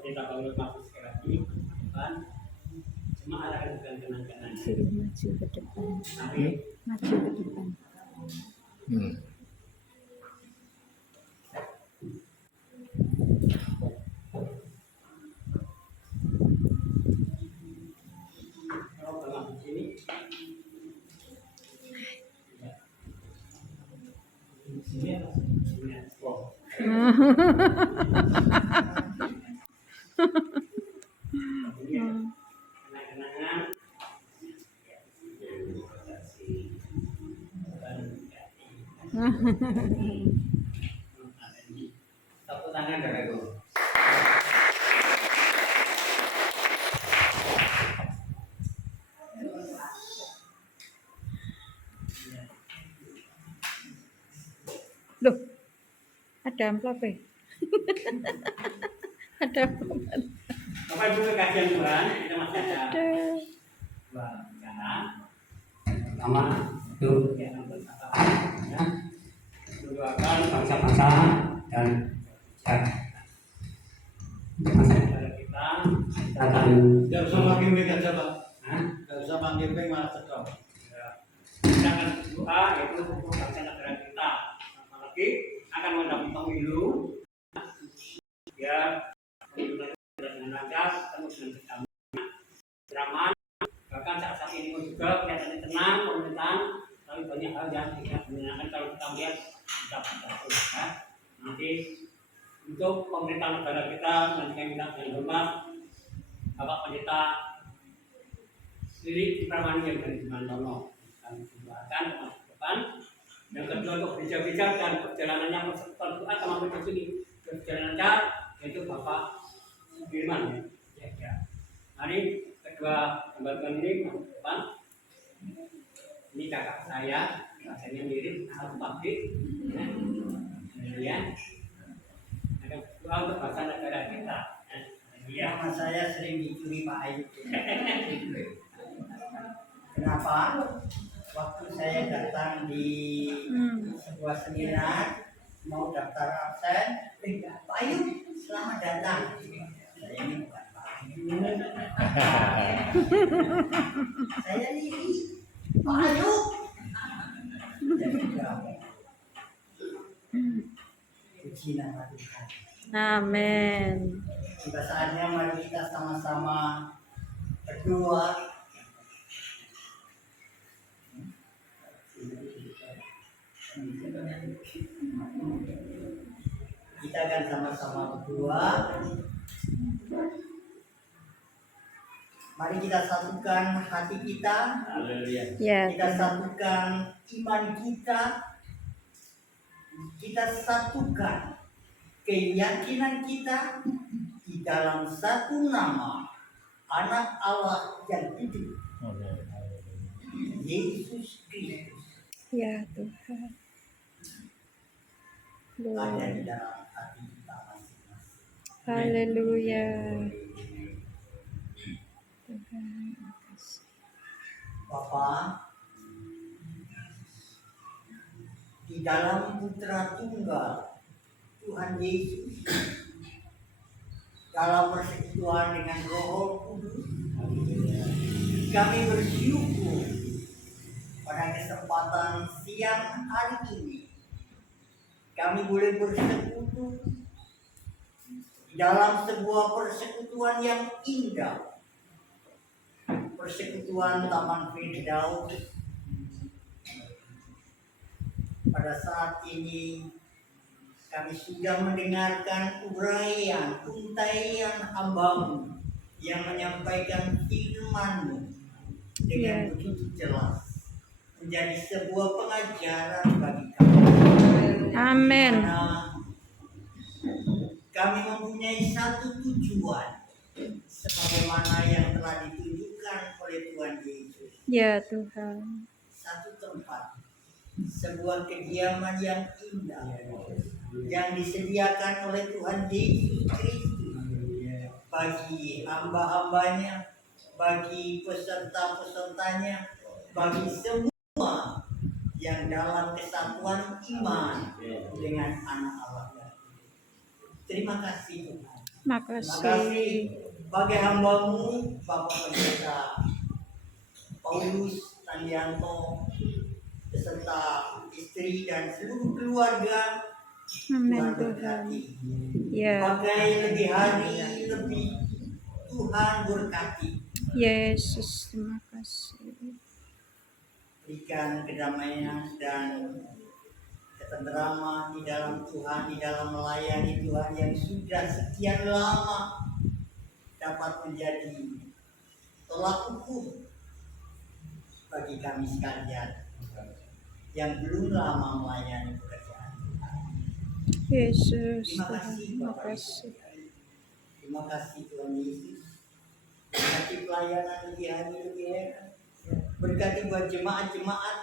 Kita bangun waktu sekali lagi, Tuhan. Cuma arahkan bukan kenang-kenang. suruh maju ke depan Tapi maju ke depan kalau tengah di sini, di sini apa? Di sini. Oh. Kenang-kenangan. Tepuk tangan saudaraku. loh ada amplop ada amplop Bapak Ibu kekasihan Tuhan, kita masih ada ada dua bicara. Pertama itu yang bersama, ya. Mendoakan bangsa-bangsa dan masa negara kita akan Tidak usah panggil ping aja Pak. Tidak usah panggil ping malah cekap. kita akan berdoa yaitu untuk bangsa negara kita. Apalagi akan mendapat pemilu, ya pemilu dengan lancar, terus dengan damai, beraman. Bahkan saat ini pun juga kelihatannya tenang pemerintahan, tapi banyak hal yang tidak menyenangkan kalau kita lihat kita berjatuh. Ya. Nanti untuk pemerintah negara kita nanti kita dengan hormat Bapak Pendeta Lilik Pramani yang dari Mantono kami doakan ke masa depan. Yang kedua untuk gereja-gereja dan perjalanannya persekutuan Tuhan sama ke sini berjalan lancar yaitu Bapak Firman ya. Mari kedua gambarkan ini ke depan. Ini kakak saya, rasanya mirip Al Bakri. Ya. Ada dua untuk bahasa negara kita. Ya. Nama saya sering dicuri Pak Ayub. Kenapa? Waktu saya datang di sebuah seminar mau daftar absen, Pak Ayub selamat datang. Saya ini bukan Pak Ayub. Saya ini Pak Ayub. Puji nama Tuhan. Amin. Tiba saatnya mari kita sama-sama berdoa. Kita akan sama-sama berdoa. Mari kita satukan hati kita. Haleluya. Ya, Kita satukan iman kita. Kita satukan keyakinan kita di dalam satu nama Anak Allah yang hidup, Yesus Kristus, ya Tuhan. ada di Glory. dalam hati kita masing-masing. Haleluya. Tuhan, makasih. Bapa, di dalam Putra Tunggal Tuhan Yesus, dalam persekutuan dengan Roh Kudus, kami bersyukur pada kesempatan siang hari ini kami boleh bersekutu di dalam sebuah persekutuan yang indah, persekutuan Taman Firdaus. Pada saat ini kami sudah mendengarkan uraian, untaian hamba-Mu yang menyampaikan firman-Mu dengan begitu jelas, menjadi sebuah pengajaran bagi kami. Amin. Karena kami mempunyai satu tujuan, sebagaimana yang telah ditunjukkan oleh Tuhan Yesus. Ya Tuhan. Satu tempat, sebuah kediaman yang indah yang disediakan oleh Tuhan Yesus Kristus bagi hamba-hambanya, bagi peserta-pesertanya, bagi semua yang dalam kesatuan iman dengan Anak Allah. Terima kasih Tuhan. Terima kasih Makasih. bagi hamba-Mu Bapak Pendeta Paulus Tandianto beserta istri dan seluruh keluarga. Amin Tuhan Tuhan. berkati. Ya. Pakai lebih hari lebih, Tuhan berkati. Yesus, terima kasih. Berikan kedamaian dan ketenteraman di dalam Tuhan, di dalam melayani Tuhan yang sudah sekian lama dapat menjadi tolak ukur bagi kami sekalian yang belum lama melayani pekerjaan Tuhan. Yesus, Terima Tuhan, kasih terima Bapak kasih. Ibu. Terima kasih Tuhan Yesus. Berkati pelayanan lebih hari lebih hebat. Berkati buat jemaat-jemaat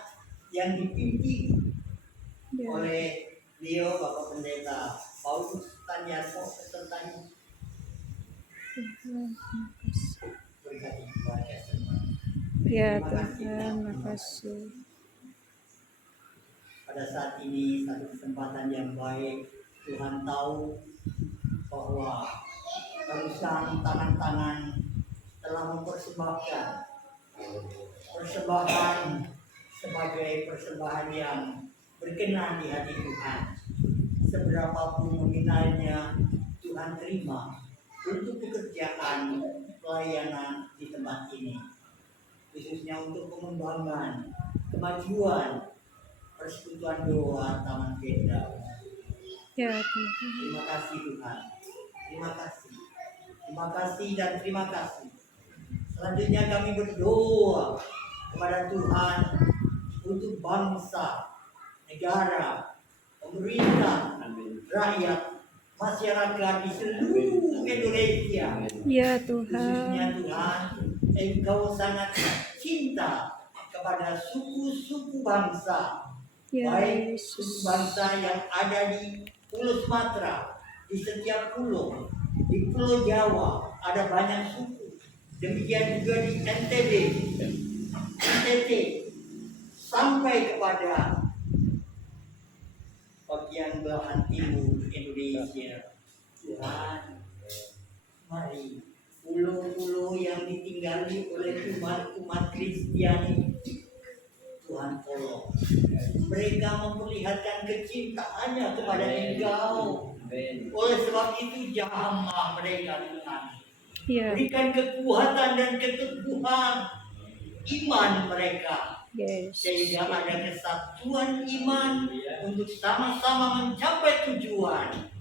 yang dipimpin Ya. oleh beliau Bapak Pendeta Paulus Tandianto besertanya. Tuhan, terima kasih. Berkati keluarga semua. Ya Terima kasih, Tuhan, Pak. makasih. Pada saat ini satu kesempatan yang baik, Tuhan tahu bahwa perusahaan tangan-tangan telah mempersembahkan persembahan sebagai persembahan yang berkenan di hati Tuhan. Seberapapun nominalnya Tuhan terima untuk pekerjaan pelayanan di tempat ini, khususnya untuk pengembangan kemajuan persekutuan doa Taman Firdaus. Ya Tuhan. Terima kasih Tuhan. Terima kasih. Terima kasih dan terima kasih. Selanjutnya kami berdoa kepada Tuhan untuk bangsa, negara, pemerintah, rakyat, masyarakat di seluruh Indonesia. Ya Khususnya Tuhan. Tuhan, Engkau sangat cinta kepada suku-suku bangsa, Ya baik Yesus. suku bangsa yang ada di Pulau Sumatera, di setiap pulau, di Pulau Jawa ada banyak suku. Demikian juga di NTB, NTT, sampai kepada bagian belahan timur Indonesia. Tuhan, mari pulau-pulau yang ditinggali oleh umat Kristiani, Tuhan tolong mereka memperlihatkan kecintaannya kepada Engkau. Oleh sebab itu jamah mereka, Tuhan. Ya. Berikan kekuatan dan keteguhan iman mereka, Yes. sehingga ada kesatuan iman untuk sama-sama mencapai tujuan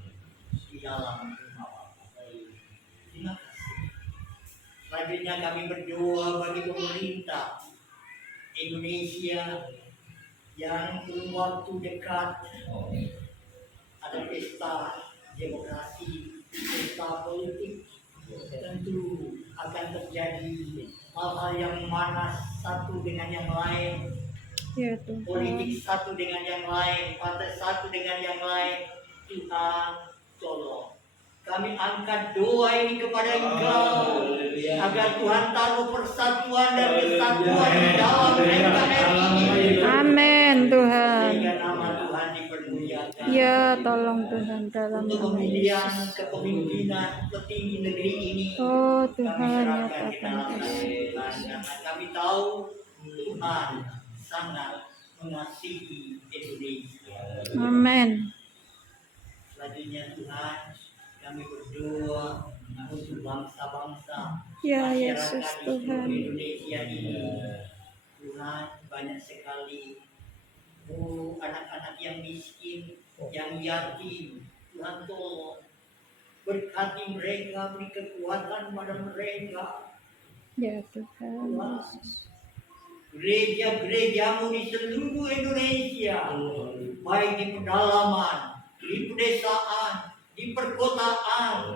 di dalam rumah Bapa. Terima kasih. Selanjutnya kami berdoa bagi pemerintah Indonesia yang belum waktu dekat ada pesta demokrasi, pesta politik, tentu akan terjadi hal-hal yang manas satu dengan yang lain, Ya Tuhan. politik satu dengan yang lain, partai satu dengan yang lain. Tuhan tolong kami angkat doa ini kepada Engkau agar Tuhan taruh persatuan dan kesatuan di dalam NKRI ini, Amin Tuhan. sehingga nama Tuhan dipermuliakan. Ya tolong Tuhan dalam Untuk nama pemilihan Yesus. kepemimpinan petinggi negeri ini, Oh kami Tuhan, serahkan ke nyatakan dalam kasih. tangan Tuhan, karena kami tahu Tuhan sangat mengasihi Indonesia. Amin. Selanjutnya Tuhan, kami berdoa untuk bangsa-bangsa, Ya masyarakat Yesus di seluruh Tuhan. Indonesia ini. Tuhan, banyak sekali anak-anak yang miskin, yang yatim. Tuhan tolong berkati mereka, beri kekuatan pada mereka. Ya Tuhan Yesus. Gereja-gerejamu di seluruh Indonesia, baik di pedalaman, di pedesaan, di perkotaan.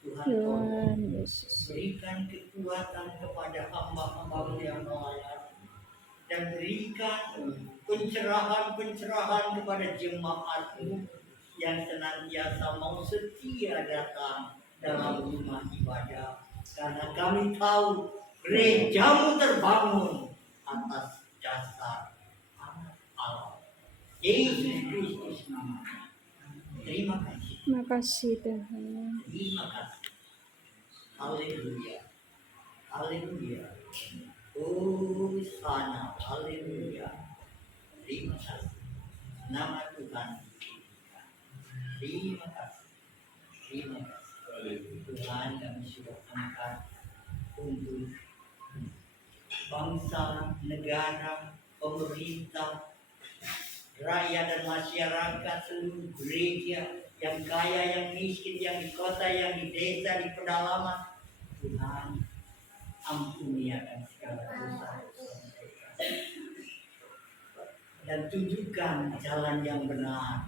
Tuhan tolong Tuhan Yesus. berikan kekuatan kepada hamba-hamba yang melayani, dan berikan pencerahan-pencerahan kepada jemaatmu yang senantiasa mau setia datang dalam rumah ibadah, karena kami tahu gerejamu terbangun atas dasar anak Allah Yesus Kristus namanya. Terima kasih. Terima kasih Tuhan. Terima kasih. Haleluya. Haleluya. Oh sana. Haleluya. Terima kasih. Nama Tuhan. Terima kasih. Terima kasih. Tuhan, kami sudah angkat untuk bangsa, negara, pemerintah, rakyat dan masyarakat, seluruh gereja, yang kaya, yang miskin, yang di kota, yang di desa, di pedalaman. Tuhan, ampuni akan segala dosa-dosa mereka, dan tunjukkan jalan yang benar,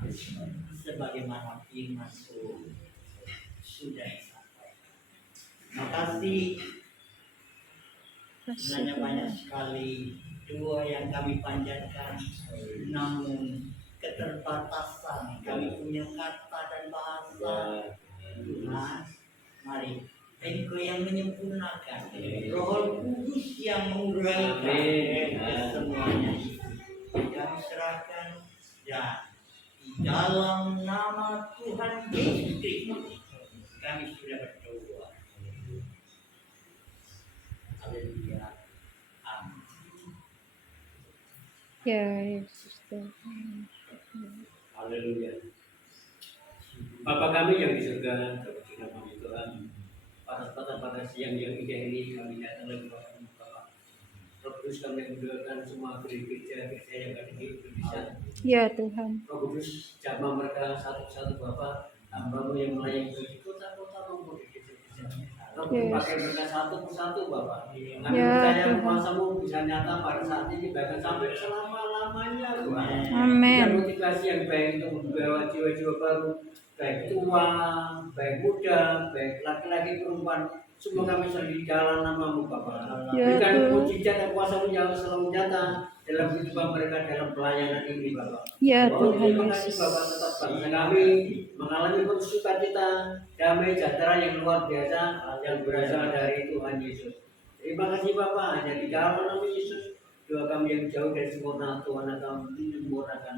sebagaimana firman sudah disampaikan. Terima kasih. Sebenarnya banyak sekali doa yang kami panjatkan, namun keterbatasan kami punya kata dan bahasa. Tuhan, mari Engkau yang menyempurnakan, Roh Kudus yang menguraikan semuanya itu. Kami serahkan, dan di dalam nama Tuhan Yesus Kristus kami sudah berdoa. Haleluya. Amin. Ya Yesus Tuhan. Haleluya. Bapa kami yang di surga, terpuji nama Tuhan. Pada siang yang indah ini kami datang lagi Bapak. Roh Kudus kami mendoakan semua gereja yang ada di Indonesia. Ya Tuhan. Roh Kudus jamah mereka satu-satu Bapak. Hamba-Mu yang melayani di kota-kota maupun di desa-desa. Roh Kudus pakai mereka satu persatu Bapak. Kami Ya, percaya Tuhan. kuasa-Mu bisa nyata pada saat ini bahkan sampai selama-lamanya Tuhan. Amin. Dan motivasi yang baik untuk membawa jiwa-jiwa baru, baik tua, baik muda, baik laki-laki perempuan, Semua kami selalu di dalam nama-Mu Bapa. Ya Berikan Tuhan. mujizat dan kuasa-Mu yang selalu nyata dalam kehidupan mereka dalam pelayanan ini Bapak. Ya Oh, Tuhan terima kasih Yesus. Bapak, tetap bangsa kami mengalami penuh sukacita, damai sejahtera yang luar biasa yang berasal dari Tuhan Yesus. Terima kasih Bapak, hanya di dalam nama Yesus doa kami yang jauh dari sempurna Tuhan akan menyempurnakan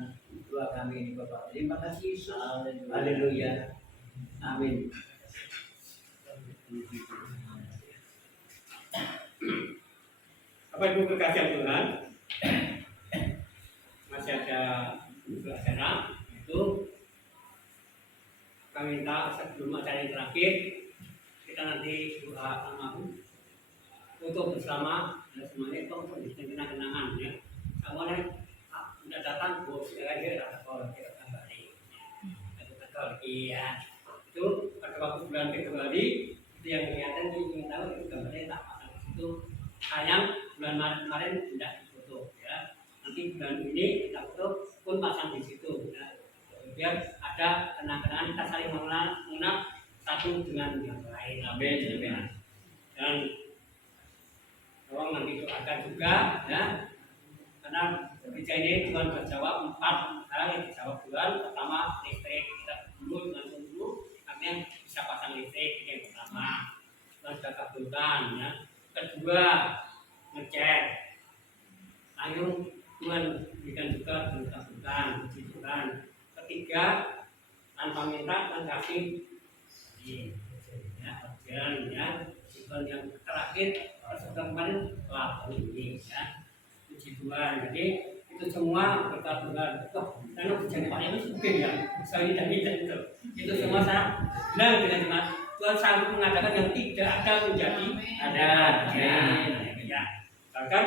doa kami ini Bapak. Terima kasih Yesus. Haleluya. Amin. Bapak Ibu kekasih Tuhan, masih ada acara itu kami minta sebelum acara yang terakhir kita nanti doa sama untuk bersama dan semuanya itu kenang-kenangan ya. Semuanya tidak datang bos ya dia kalau kita kembali iya itu pada waktu bulan Februari itu yang kelihatan ingin tahu itu gambarnya tak pasang di situ. Sayang bulan Maret kemarin tidak difoto ya. Nanti bulan ini kita foto pun pasang di situ ya. Biar ada kenang-kenangan kita saling mengenal satu dengan yang lain. Amin. Dan tolong nanti doakan juga ya. Karena gereja ini Tuhan berjawab 4 hal yang dijawab Tuhan. Pertama listrik kita dulu dengan sungguh artinya bisa pasang listrik yang pertama. Dan sudah kabulkan ya. Kedua ngecek. Ayo Tuhan berikan juga kabulkan, puji Tuhan. Ketiga tanpa minta dan kasih ya ajaran ya. Tuhan yang terakhir sekarang kemarin lapor ini ya. Puji Tuhan. Jadi itu semua berkat Tuhan. Karena jangan ini mungkin ya. Saya tidak itu semua saya bilang dengan jemaat Tuhan sanggup mengadakan yang tidak ada menjadi ada ya. Bahkan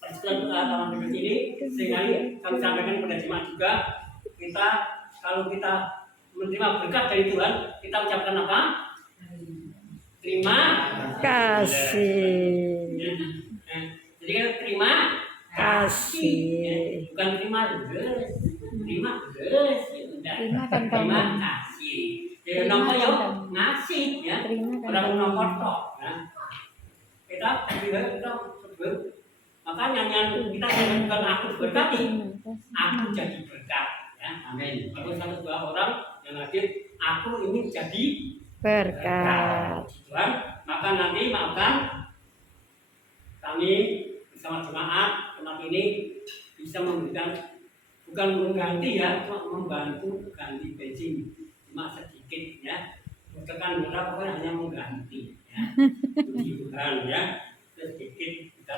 persekutuan doa tahun berikut ini seringkali kami sampaikan kepada jemaat juga kita kalau kita menerima berkat dari Tuhan kita ucapkan apa? Terima Kasih. Jadi kan terima Kasih. bukan terima ges, terima Terima kan terima kamu. kasih. Terima Nomor kan yo kamu. ngasih ya. Terima kan Orang kamu. nomor tok ya. Kita juga kita sebut maka nyanyian kita bukan aku berkati, aku jadi berkat ya. Amin. Baru satu dua orang yang hadir aku ini jadi Berkat. Tuhan, maka nanti maafkan kami bersama jemaat tempat ini bisa memberikan bukan mengganti ya, cuma membantu ganti bensin cuma sedikit ya. Tekan murah pokoknya hanya mengganti ya. Puji Tuhan ya, sedikit kita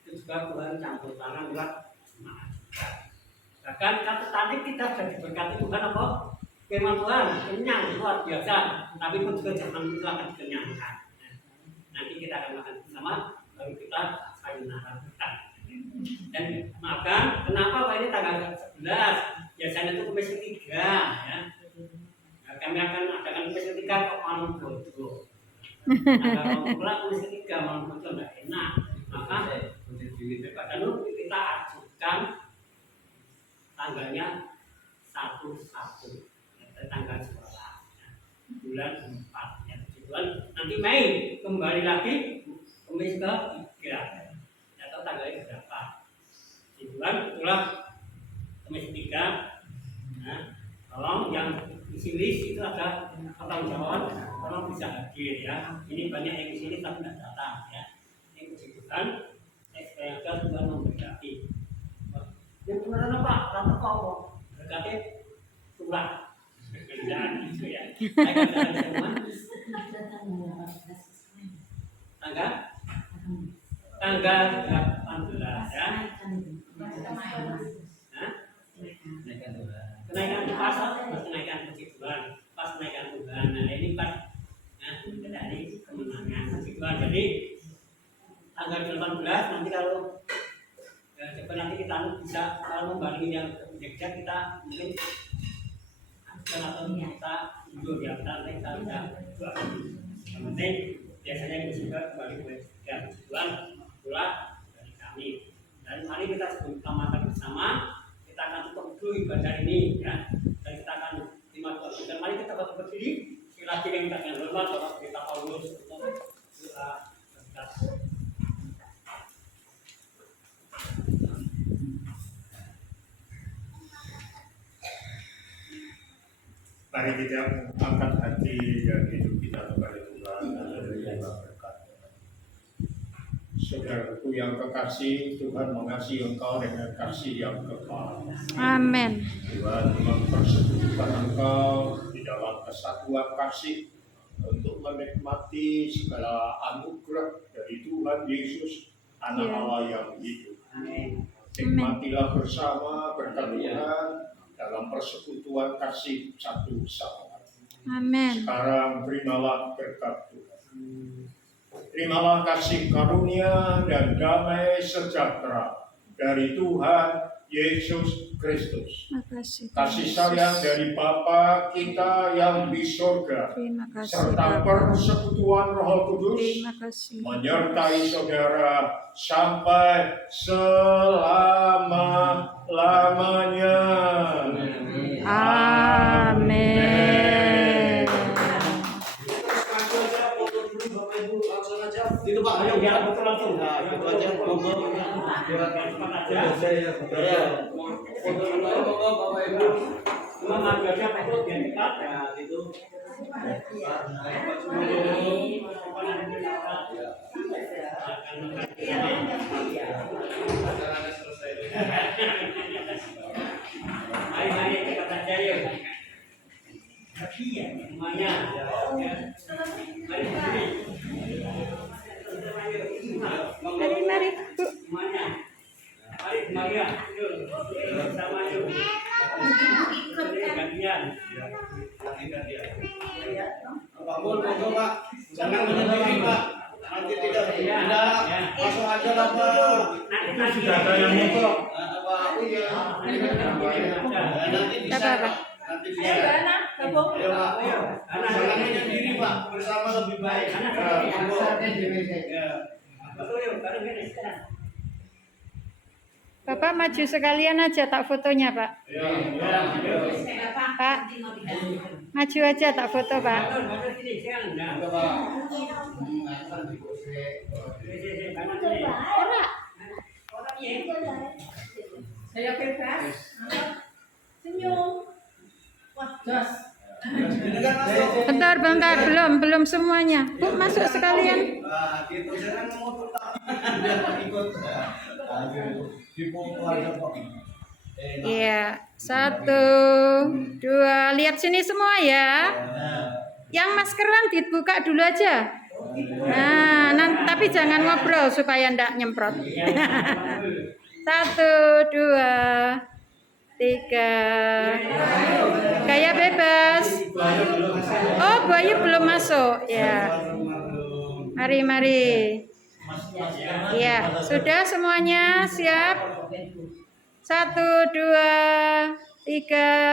itu juga Tuhan campur tangan buat jemaat juga. Bahkan tadi kita sudah diberkati Tuhan apa? Firman Tuhan kenyang luar biasa, tapi pun juga jangan itu akan dikenyangkan. Nanti kita akan makan bersama, baru kita sayonara kita. Dan makan, kenapa Pak ini tanggal 11? Biasanya itu Kamis ketiga, ya. Nah, kami akan adakan Kamis ketiga kok malam bodoh. Nah, kalau Kamis ketiga malam bodoh tidak enak, maka daripada itu kita ajukan tanggalnya 1/1. Tanggal 11 bulan 4 ya. Tuhan nanti Mei kembali lagi Kamis ke-3 atau tanggalnya berapa Tuhan itulah Kamis 3 nah, tolong yang isi list itu ada pertanggung jawab tolong bisa hadir ya. Ini banyak yang di sini tapi tidak datang ya. Ini puji Tuhan saya Tuhan memberkati yang beneran Pak rata kok berkati Tuhan dan gitu ya. Tanggal 18 ya. Kenaikan pas kenaikan puji Tuhan, pas kenaikan Tuhan. Nah ini pas dari kemenangan puji Tuhan. Jadi tanggal 18 nanti kalau coba nanti kita bisa kalau membangun yang Jogja kita mungkin atau kita hidup ya kita sudah yang penting biasanya kita juga kembali ke Tuhan pula dari kami dan mari kita selamatkan bersama kita akan tutup dulu ibadah ini ya dan kita akan terima Tuhan dan mari kita berdiri silakan yang kita hormat Bapak kita Paulus Mari kita angkat hati dan hidup kita kepada Tuhan dan menerima berkat. Saudaraku yang kekasih, Tuhan mengasihi engkau dengan kasih yang kekal. Amin. Tuhan mempersekutukan engkau di dalam kesatuan kasih untuk menikmati segala anugerah dari Tuhan Yesus, Anak Ya. Allah yang hidup. Nikmatilah bersama berkat Tuhan dalam persekutuan kasih satu sama lain. Amin. Sekarang terimalah berkat Tuhan. Terimalah kasih karunia dan damai sejahtera dari Tuhan Yesus Kristus. Makasih. Kasih sayang dari Bapa kita yang di surga, Terima kasih. serta Bapa. persekutuan Roh Kudus Terima kasih. menyertai saudara sampai selama-lamanya. Amin. Itu Pak, Ayo ya, betul langsung. Nah, gitu aja. Monggo. Foto dulu, monggo Bapak Ibu. Cuma maju aja foto biar dekat. Ya, gitu. Acaranya selesai. Ayo, mari dekat aja yuk. Semuanya. Mari sini. Mari, mari, Bu. Semuanya. Mari semuanya. Yuk. Bersama yuk. Gantian. Pak Mul, monggo Pak. Jangan menyendiri Pak. Nanti tidak masuk aja lah Pak. Nanti Sudah ada yang monggo. Pak, iya. Nanti bisa Apa, Pak? Pak. Nanti bisa. Ayo Pak. Jangan menyendiri Pak. Bersama lebih baik. Monggo. Ya. Betul yuk. Baru gini sekarang. Bapak maju sekalian aja tak fotonya, Pak. Pak, maju aja tak foto, Pak. Baru sini sekarang. Nah. Monggo, Pak. Sini, kanan sini. Orang ini. Saya bebas. Senyum. Wah, jos. Bentar, belum semuanya. Bu, masuk sekalian. Nah, gitu jangan ngomong tetap ikut. Difoto aja Pak. Iya, 1, 2. Lihat sini semua ya. Yang maskeran dibuka dulu aja. Nah, tapi jangan ngobrol supaya ndak nyemprot. 1, 2, 3. Gaya bebas. Oh, Bayu belum masuk. Ya. Mari. Ya, sudah semuanya siap. 1, 2, 3.